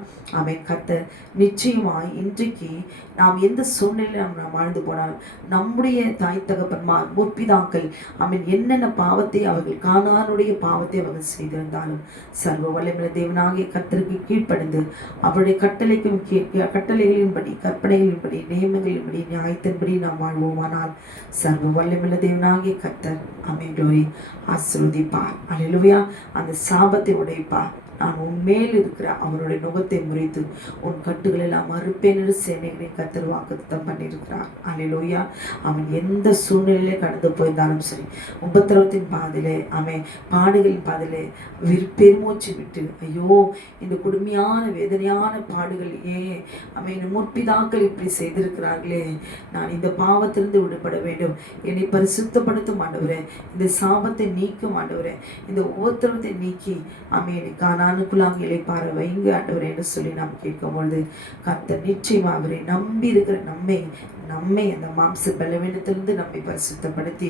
கர்த்தர் நிச்சயமாய் இன்றைக்கு நாம் எந்த சூழ்நிலையில் நாம் வாழ்ந்து போனாலும் நம்முடைய தாய் தகப்பன்மார் முற்பிதாக்கள் என்னென்ன பாவத்தை அவர்கள் கானானுடைய பாவத்தை அவர்கள் செய்திருந்தாலும் சர்வ வல்லமையுள்ள தேவனாகிய கர்த்தருக்கு கீழ்ப்படிந்து அவருடைய கட்டளைகளின்படி, கற்பனைகளின்படி, நியமங்களின்படி, நியாயத்தின்படி நாம் வாழ்வோமானால் சர்வ வல்லமையுள்ள தேவனாகிய கர்த்தர் க்ளோரி ஆசீர்வதிப்பார். அல்லேலூயா. அந்த சாபத்தை உடைப்பார். நான் உன்மேல் இருக்கிற அவருடைய நுகத்தை முறித்து உன் கட்டுகள் எல்லாம் மறுப்பேன் என்று சேனைகளின் கர்த்தர் வாக்குத்தத்தம் பண்ணியிருக்கிறார். அல்லேலூயா. அவன் எந்த சூழ்நிலையிலே கடந்து போயிருந்தாலும் சரி, உபத்திரவத்தின் பாதிலே பாடுகளின் பாதிலே பெருமூச்சு விட்டு, ஐயோ இந்த கொடுமையான வேதனையான பாடுகள் முற்பிதாக்கள் இப்படி செய்திருக்கிறார்களே, நான் இந்த பாவத்திலிருந்து விடுபட வேண்டும், என்னை பரிசுத்தப்படுத்தும் ஆண்டவரே, இந்த சாபத்தை நீக்கும் ஆண்டவரே, இந்த உபத்திரவத்தை நீக்கி கானானுக்குள்ளாக இளைப்பாற வைங்க ஆண்டவரே என்று சொல்லி நாம் கேட்கும் பொழுது கர்த்தர் நிச்சயமாக அவரை நம்பி இருக்கிற நம்மை அந்த மாம்ச பலவீனத்திலிருந்து நம்மை பரிசுத்தப்படுத்தி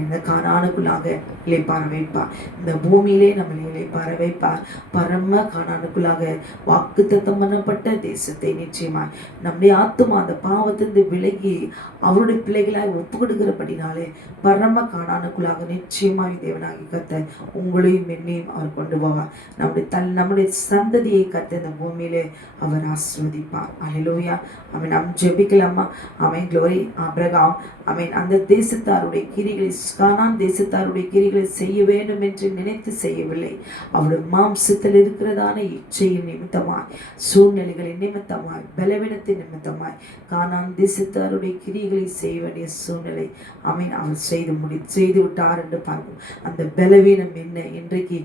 இந்த கானானுக்குள்ளாக இளைப்பாற வைப்பார். இந்த பூமியிலே நம்மளை இளைப்பாற வைப்பார். பரம கானானுக்குள்ளாக வாக்குத்தத்தம் பண்ணப்பட்ட தேசத்தை நிச்சயமாய் நம்முடைய ஆத்துமா அந்த பாவத்திலிருந்து விலகி அவருடைய பிள்ளைகளாய் ஒப்பு கொடுக்கிறபடினாலே பரம கானானுக்குள்ளாக நிச்சயமாய் தேவனாகி கர்த்தர் உங்களையும் என்னையும் அவர் கொண்டு போவார். நம்முடைய சந்ததியை கர்த்தர் இந்த பூமியிலே அவர் ஆசீர்வதிப்பார். அல்லேலூயா. நாம் ஜெபிக்கலாமா? க்ளோரி. ஆபிரகாம் அந்த தேசத்தாருடைய கிரிகளை, கானான் தேசத்தாருடைய கிரிகளை செய்ய வேண்டும் என்று நினைத்து செய்யவில்லை. அவருடைய மாம்சத்தில் இருக்கிறதான இச்சையின் நிமித்தமாய், சூழ்நிலைகளின் நிமித்தமாய், பலவீனத்தின் நிமித்தமாய் கானான் தேசத்தாருடைய கிரிகளை செய்ய வேண்டிய சூழ்நிலை அவர் செய்து விட்டார் என்று பார்க்கும். அந்த பலவீனம் என்ன? இன்றைக்கு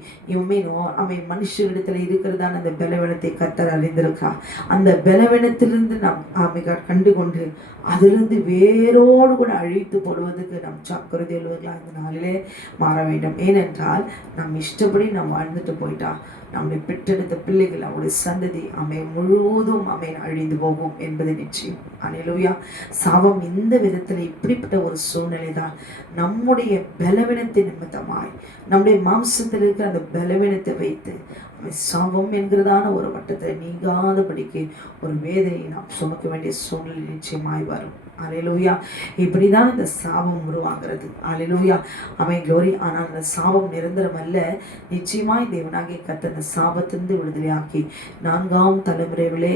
மனுஷரிடத்தில் இருக்கிறதான அந்த பலவீனத்தை கர்த்தர் அறிந்திருக்கிறார். அந்த பலவீனத்திலிருந்து நாம் கண்டுகொண்டு அதிலிருந்து வேரோடு கூட அழித்து போடுவதற்கு நம் ஜாக்கிரதை உள்ளவர்களாக இந்த நாளிலே மாற வேண்டும். ஏனென்றால் நம் இஷ்டப்படி நாம் வாழ்ந்துட்டு போயிட்டா நம்மை பெற்றெடுத்த பிள்ளைகள், அவருடைய சந்ததி முழுவதும் அழிந்து போகும் என்பது நிச்சயம். அல்லேலூயா. சாபம் இந்த விதத்தில் இப்படிப்பட்ட ஒரு சூழ்நிலை தான். நம்முடைய பலவீனத்தின் நிமித்தமாய், நம்முடைய மாம்சத்தில் இருக்கிற அந்த பலவீனத்தை வைத்து சாபம் என்கிறதான ஒரு வட்டத்தை நீங்காதபடிக்கு ஒரு வேதனையை நாம் சுமக்க வேண்டிய சூழ்நிலை நிச்சயமாய் வரும். அல்லேலூயா. இப்படிதான் இந்த சாபம் உருவாகிறது. அல்லேலூயா. க்ளோரி. ஆனால் அந்த சாபம் நிரந்தரம் அல்ல. நிச்சயமாய் தேவனாகிய கர்த்தர் அந்த சாபத்திலிருந்து விடுதலையாக்கி 4ஆம் தலைமுறையிலே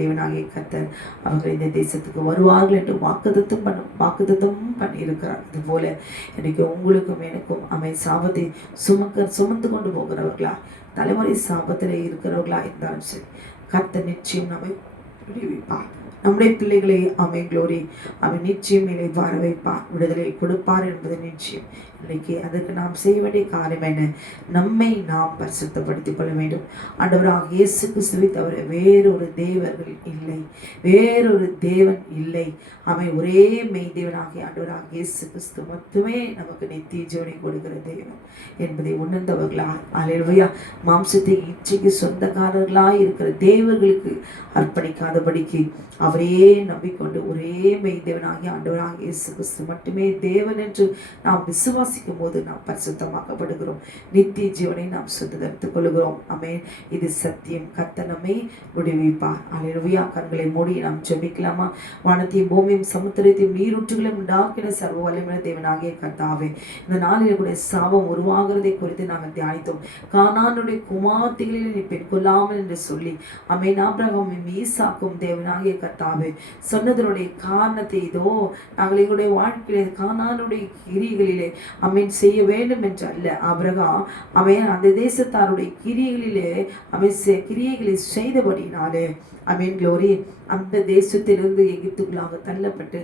தேவனாகிய கர்த்தர் அவர்கள் இந்த தேசத்துக்கு வருவார்கள் என்று வாக்குத்தத்தம் பண்ணி இருக்கிறார். இதுபோல எனக்கு உங்களுக்கும் எனக்கும் சாபத்தை சுமந்து கொண்டு போகிறவர்களா, தலைமுறை சாபத்தில் இருக்கிறவர்களா இருந்தாலும் சரி, கர்த்தர் நிச்சயம் நம்மை விடுவிப்பார். நம்முடைய பிள்ளைகளை க்ளோரி நிச்சயம் இளைப்பாற வைப்பார், விடுதலை கொடுப்பார் என்பது நிச்சயம். இன்னைக்கு அதற்கு நாம் செய்ய வேண்டிய காரியம் என்ன? நம்மை நாம் பரிசுத்தப்படுத்திக் கொள்ள வேண்டும். ஆண்டவராக இயேசு கிறிஸ்துவை தவிர வேறொரு தேவர்கள் இல்லை, வேறொரு தேவன் இல்லை. ஒரே மெய் தேவனாகிய ஆண்டவராக இயேசு கிறிஸ்து மட்டுமே நமக்கு நித்திய ஜீவனை கொடுக்கிற தேவன் என்பதை உணர்ந்தவர்களா, அல்லேலூயா, மாம்சத்தை இச்சைக்கு சொந்தக்காரர்களாய் இருக்கிற தேவர்களுக்கு அர்ப்பணிக்காதபடிக்கு அவரையே நம்பிக்கொண்டு ஒரே மெய் தேவனாகிய ஆண்டவராக இயேசு கிறிஸ்து மட்டுமே தேவன் என்று நாம் விசுவாசிக்கும் போது நாம் பரிசுத்தமாக்கப்படுகிறோம். நித்திய ஜீவனை நாம் சுதந்திரத்துக் கொள்கிறோம். இது சத்தியம். கர்த்தர் நம்மை விடுவிப்பார். அல்லேலூயா. கண்களை மூடி நாம் ஜெபிக்கலாமா? வானத்தையும் பூமியும் சமுத்திரத்தையும் நீரூற்றுகளையும் உண்டாக்கின சர்வ வல்லமையுள்ள தேவனாகிய கர்த்தாவே, இந்த நாளில் கூட சாபம் உருவாகிறதை குறித்து நாங்கள் தியானித்தோம். கானானுடைய குமார்த்திகளில் நீ பெண் கொள்ளாமல் என்று சொல்லி ஆபிரகாமும் ஈசாக்கும் தேவனாகிய கர்த்தாவே சொன்னதனுடைய காரணத்தை இதோ நாங்கள் எங்களுடைய வாழ்க்கையிலே கானானுடைய கிரிகளிலே செய்ய வேண்டும் என்று அல்ல. ஆபிரகாம் அந்த தேசத்தாருடைய கிரியைகளிலே கிரியைகளை செய்தபடினாலே க்ளோரி அந்த தேசத்திலிருந்து எகிப்துக்குள்ளாக தள்ளப்பட்டு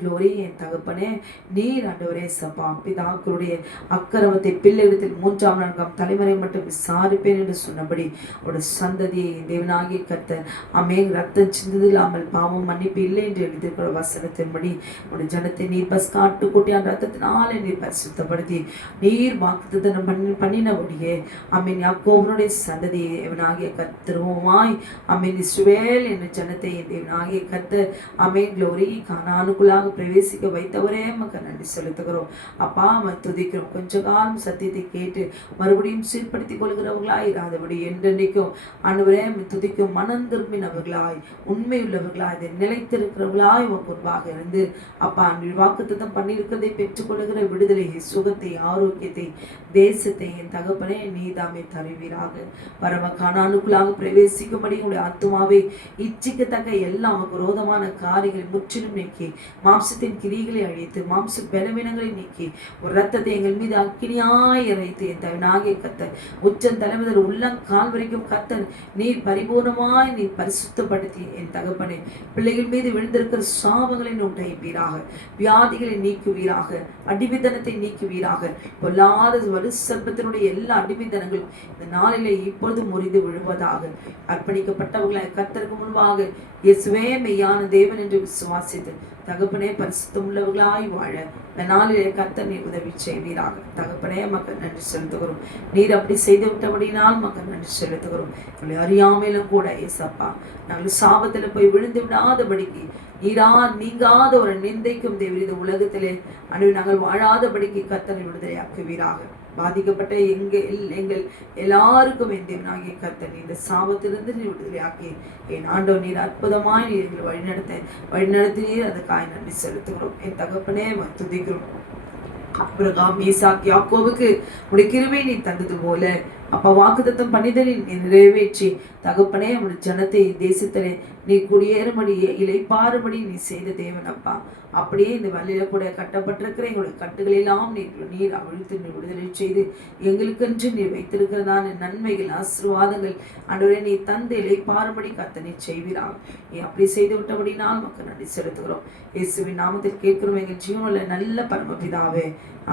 க்ளோரி என் தகப்பனே நீர் ஆண்டவரே சப்பா பிதாக்களுடைய அக்கிரமத்தை பிள்ளையிடத்தில் 3ஆம் 4ஆம் தலைமுறை மட்டும் விசாரிப்பேன் என்று சொன்னபடி ஒரு சந்ததியை தேவனாகிய கர்த்தர் ரத்தம் சிந்ததில் இல்லாமல் பாவம் மன்னிப்பு இல்லை என்று எழுதியிருக்கிற வசனத்தின்படி உடைய ஜனத்தை நீர் பஸ்காட்டு குட்டியான் ரத்தத்தினாலே நீர் பரிசுத்தப்படுத்தி நீர் வாக்குத்தத்தம் பண்ணினபடியே அமீன் யாக்கோபனுடைய சந்ததியை தேவனாகிய கர்த்தருமாய் அமீன் இஸ்ரவேல் என்ற ஜனத்தை தேவனாகிய கர்த்தர் அமீன் க்ளோரி கானானுக்குள்ளாக பிரவேசிக்க வைத்தவரே நமக்கு நன்றி செலுத்துகிறோம். அப்பா துதிக்கிறோம். கொஞ்ச காலம் சத்தியத்தை கேட்டு மறுபடியும் சீர்படுத்திக் கொள்கிறவர்களாய் இராதபடி என்றென்றைக்கும் ஆண்டவரே துதிக்கும் மனம் திரும்பினவர்களாய் உண்மையுள்ளவர்களாய் இதை நிலைத்திருக்கிறவர்களாய் முன்பாக இருந்து அப்பா வாக்குத்தத்தம் பண்ணியிருக்கிறதை பெற்றுக்கொள்கிற விடுதலையை சுகத்தை ஆரோக்கியத்தை தேசத்தை என் தகப்பனே நீதாமே தருவீராக. பரம கானானுக்குள்ளாக பிரவேசிக்கும்படி உங்களுடைய ஆத்துமாவை இச்சிக்கத்தக்க எல்லா விரோதமான காரியங்களை முற்றிலும் நீக்கி மாம்சத்தின் கிரிகளை அழித்து மாம்ச பலவீனங்களை நீக்கி ஒரு ரத்தத்தை எங்கள் மீது அக்கினியாய் இறைத்து என் தவனாகிய கத்தர் உச்சன் தலைமுதல் உள்ளங்கால் வரைக்கும் கத்தர் நீர் பரிபூர்ணமாய் நீர் பரிசுத்தப்படுத்தி என் தகப்பனே பிள்ளைகள் மீது விழுந்திருக்கிற சாபங்களை உடைப்பீராக, வியாதிகளை நீக்குவீராக, அடிமைத்தனத்தை நீக்குவீராக. பொல்லாத சர்ப்பத்தினுடைய எல்லா அடிமைத்தனங்களும் இந்த நாளிலே இப்பொழுது முறிந்து விழுவதாக. அர்ப்பணிக்கப்பட்டவர்களை கர்த்தருக்கு முன்பாக இயேசுவே மெய்யான தேவன் என்று விசுவாசித்து தகப்பனே பரிசுத்தம் உள்ளவர்களாய் வாழ இந்த நாளிலே கர்த்தர் நீர் உதவி செய்வீராக. தகப்பனே மக்கள் நன்றி செலுத்துகிறோம். நீர் அப்படி செய்து விட்டபடினால் மக்கள் நன்றி செலுத்துகிறோம். எங்களை அறியாமலும் கூட ஏசப்பா நாங்கள் சாபத்தில் போய் விழுந்து விடாதபடிக்கு நீங்காத ஒரு நிந்தைக்கும் தேவர் இந்த உலகத்திலே நாங்கள் வாழாதபடிக்கு கர்த்தரை விடுதலையாக்குவீராக. பாதிக்கப்பட்ட எங்கள் எல்லாருக்கும் என் தேவனாகிய கர்த்தர் இந்த சாபத்திலிருந்து நீர் விடுதலையாக்கி என் ஆண்டவர் நீர் அற்புதமாய் நீர் எங்களை வழிநடத்தினீர். அதுக்காய் நன்றி செலுத்துகிறோம். என் தகப்பனே துதிக்கிறோம். ஆபிரகாம் ஈசாக் யாக்கோபுக்கு உடைய கிருபை நீ தந்தது போல அப்ப வாக்குத்தத்தம் பண்ணிதலை நிறைவேற்றி தகப்பனே உடைய ஜனத்தை தேசத்திலே நீ குடியேறும்படி இளைப்பாறும்படி நீ செய்த தேவன் அப்பா. அப்படியே இந்த வழியில கூட கட்டப்பட்டிருக்கிற எங்களுடைய கட்டுகளெல்லாம் நீர் அவிழ்த்து நீர் விடுதலை செய்து எங்களுக்கென்று நீர் வைத்திருக்கிறதான நன்மைகள் ஆசீர்வாதங்கள் ஆண்டவரே நீ தந்து இளைப்பாறும்படி கர்த்தர் நீ செய்வீராக. நீ அப்படி செய்து விட்டபடினால் மக்கள் நன்றி செலுத்துகிறோம். இயேசுவின் நாமத்தில் கேட்கிறோம் எங்கள் ஜீவனுள்ள நல்ல பரமபிதாவே.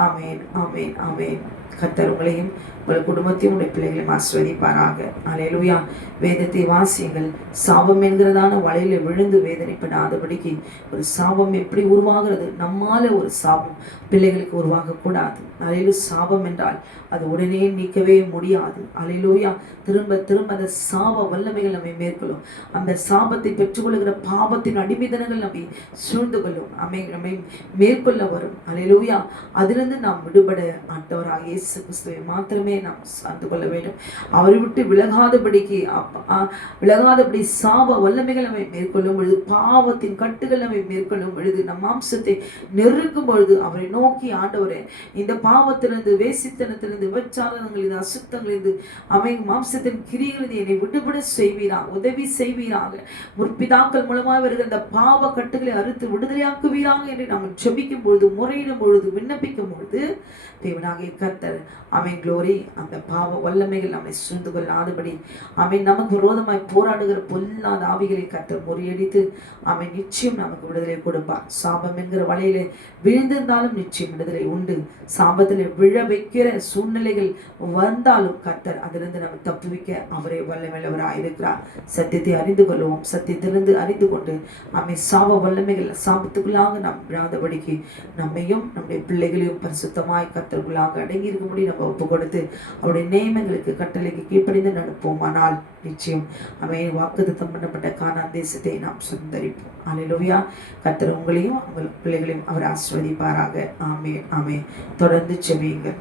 ஆமேன் ஆமேன் ஆமேன். கர்த்தர் உங்களையும் உங்கள் குடும்பத்தையும் உடைய பிள்ளைகளையும் ஆசீர்வதிப்பாராக. அல்லேலூயா. வேதத்தை வாசியுங்கள். சாபம் என்கிறதான வலையில விழுந்து வேதனைப்படாதபடிக்கு ஒரு சாபம் எப்படி உருவாகிறது? நம்மால ஒரு சாபம் பிள்ளைகளுக்கு உருவாகக்கூடாது. அல்லேலூயா. சாபம் என்றால் அது உடனே நீக்கவே முடியாது. அல்லேலூயா. திரும்ப திரும்ப அந்த சாப வல்லமைகள் நம்மை மேற்கொள்ளும். அந்த சாபத்தை பெற்றுக்கொள்கிற பாவத்தின் அடிமைத்தனங்கள் நம்மை சூழ்ந்து கொள்ளும். நம்மை மேற்கொள்ள வரும். அல்லேலூயா. அதிலிருந்து நாம் விடுபட ஆண்டவராகிய இயேசு கிறிஸ்துவை மாத்திரமே நாம் சார்ந்து கொள்ள வேண்டும். அவரை விட்டு விலகாதபடி சாப வல்லமைகள் நம்மை மேற்கொள்ளும் பொழுது பாவத்தின் கட்டுகள் நம்மை மேற்கொள்ளும் பொழுது நம் மாம்சத்தை நெருக்கும் பொழுது அவரை நோக்கி ஆண்டவரே இந்த பாவத்திலிருந்து வேசித்தனத்திலிருந்து விபச்சாரங்களிலிருந்து அசுத்தங்களிலிருந்து மாம்சத்தின் கிரிகளிலிருந்து என்னை விடுபட செய்வீராக, உதவி செய்வீராக. முற்பிதாக்கள் மூலமாக வருகிற இந்த பாவ கட்டுகளை அறுத்து விடுதலையாக்குவீராக என்று நாம் ஜெபிக்கும் பொழுது முறையிடும் பொழுது விண்ணப்பிக்கும் பொழுது தேவனாகிய கர்த்தர் க்ளோரி அந்த பாவ வல்லமைகள் நம்மை சூழ்ந்து கொள்ளாதபடி நமக்கு விரோதமாய் போராடுகிற பொல்லாத ஆவிகளை கர்த்தர் முறியடித்து நிச்சயம் நமக்கு விடுதலை கொடுப்பார். சாபம் என்கிற வலையிலே விழுந்திருந்தாலும் நிச்சயம் விடுதலை உண்டு. சாபத்தில் விழ வைக்கிற சூழ்நிலைகள் வந்தாலும் கர்த்தர் அதிலிருந்து நம்ம தப்புவிக்க அவரே வல்லமையுள்ளவராக இருக்கிறார். சத்தியத்தை அறிந்து கொள்வோம். சத்தியத்திலிருந்து அறிந்து கொண்டு சாப வல்லமைகள் சாபத்துக்குள்ளாக நாம் விழாதபடிக்கு நம்மையும் நம்முடைய பிள்ளைகளையும் பரிசுத்தமாய் கர்த்தருக்குள்ளாக அடங்கி இருக்கும்படி நம்ம ஒப்பு கொடுத்து அவருடைய நியமங்களுக்கு கட்டளைக்கு கீழ்ப்படிந்து நடப்போமானால் நிச்சயம் வாக்குத்தத்தம் பண்ணப்பட்ட கானான் தேசத்தை நாம் சுதந்தரிப்போம். அல்லேலூயா. கர்த்தர் உங்களையும் உங்கள் பிள்ளைகளையும் அவர் ஆசீர்வதிப்பாராக. ஆமென் ஆமென். தொடர்ந்து செபியுங்கள்.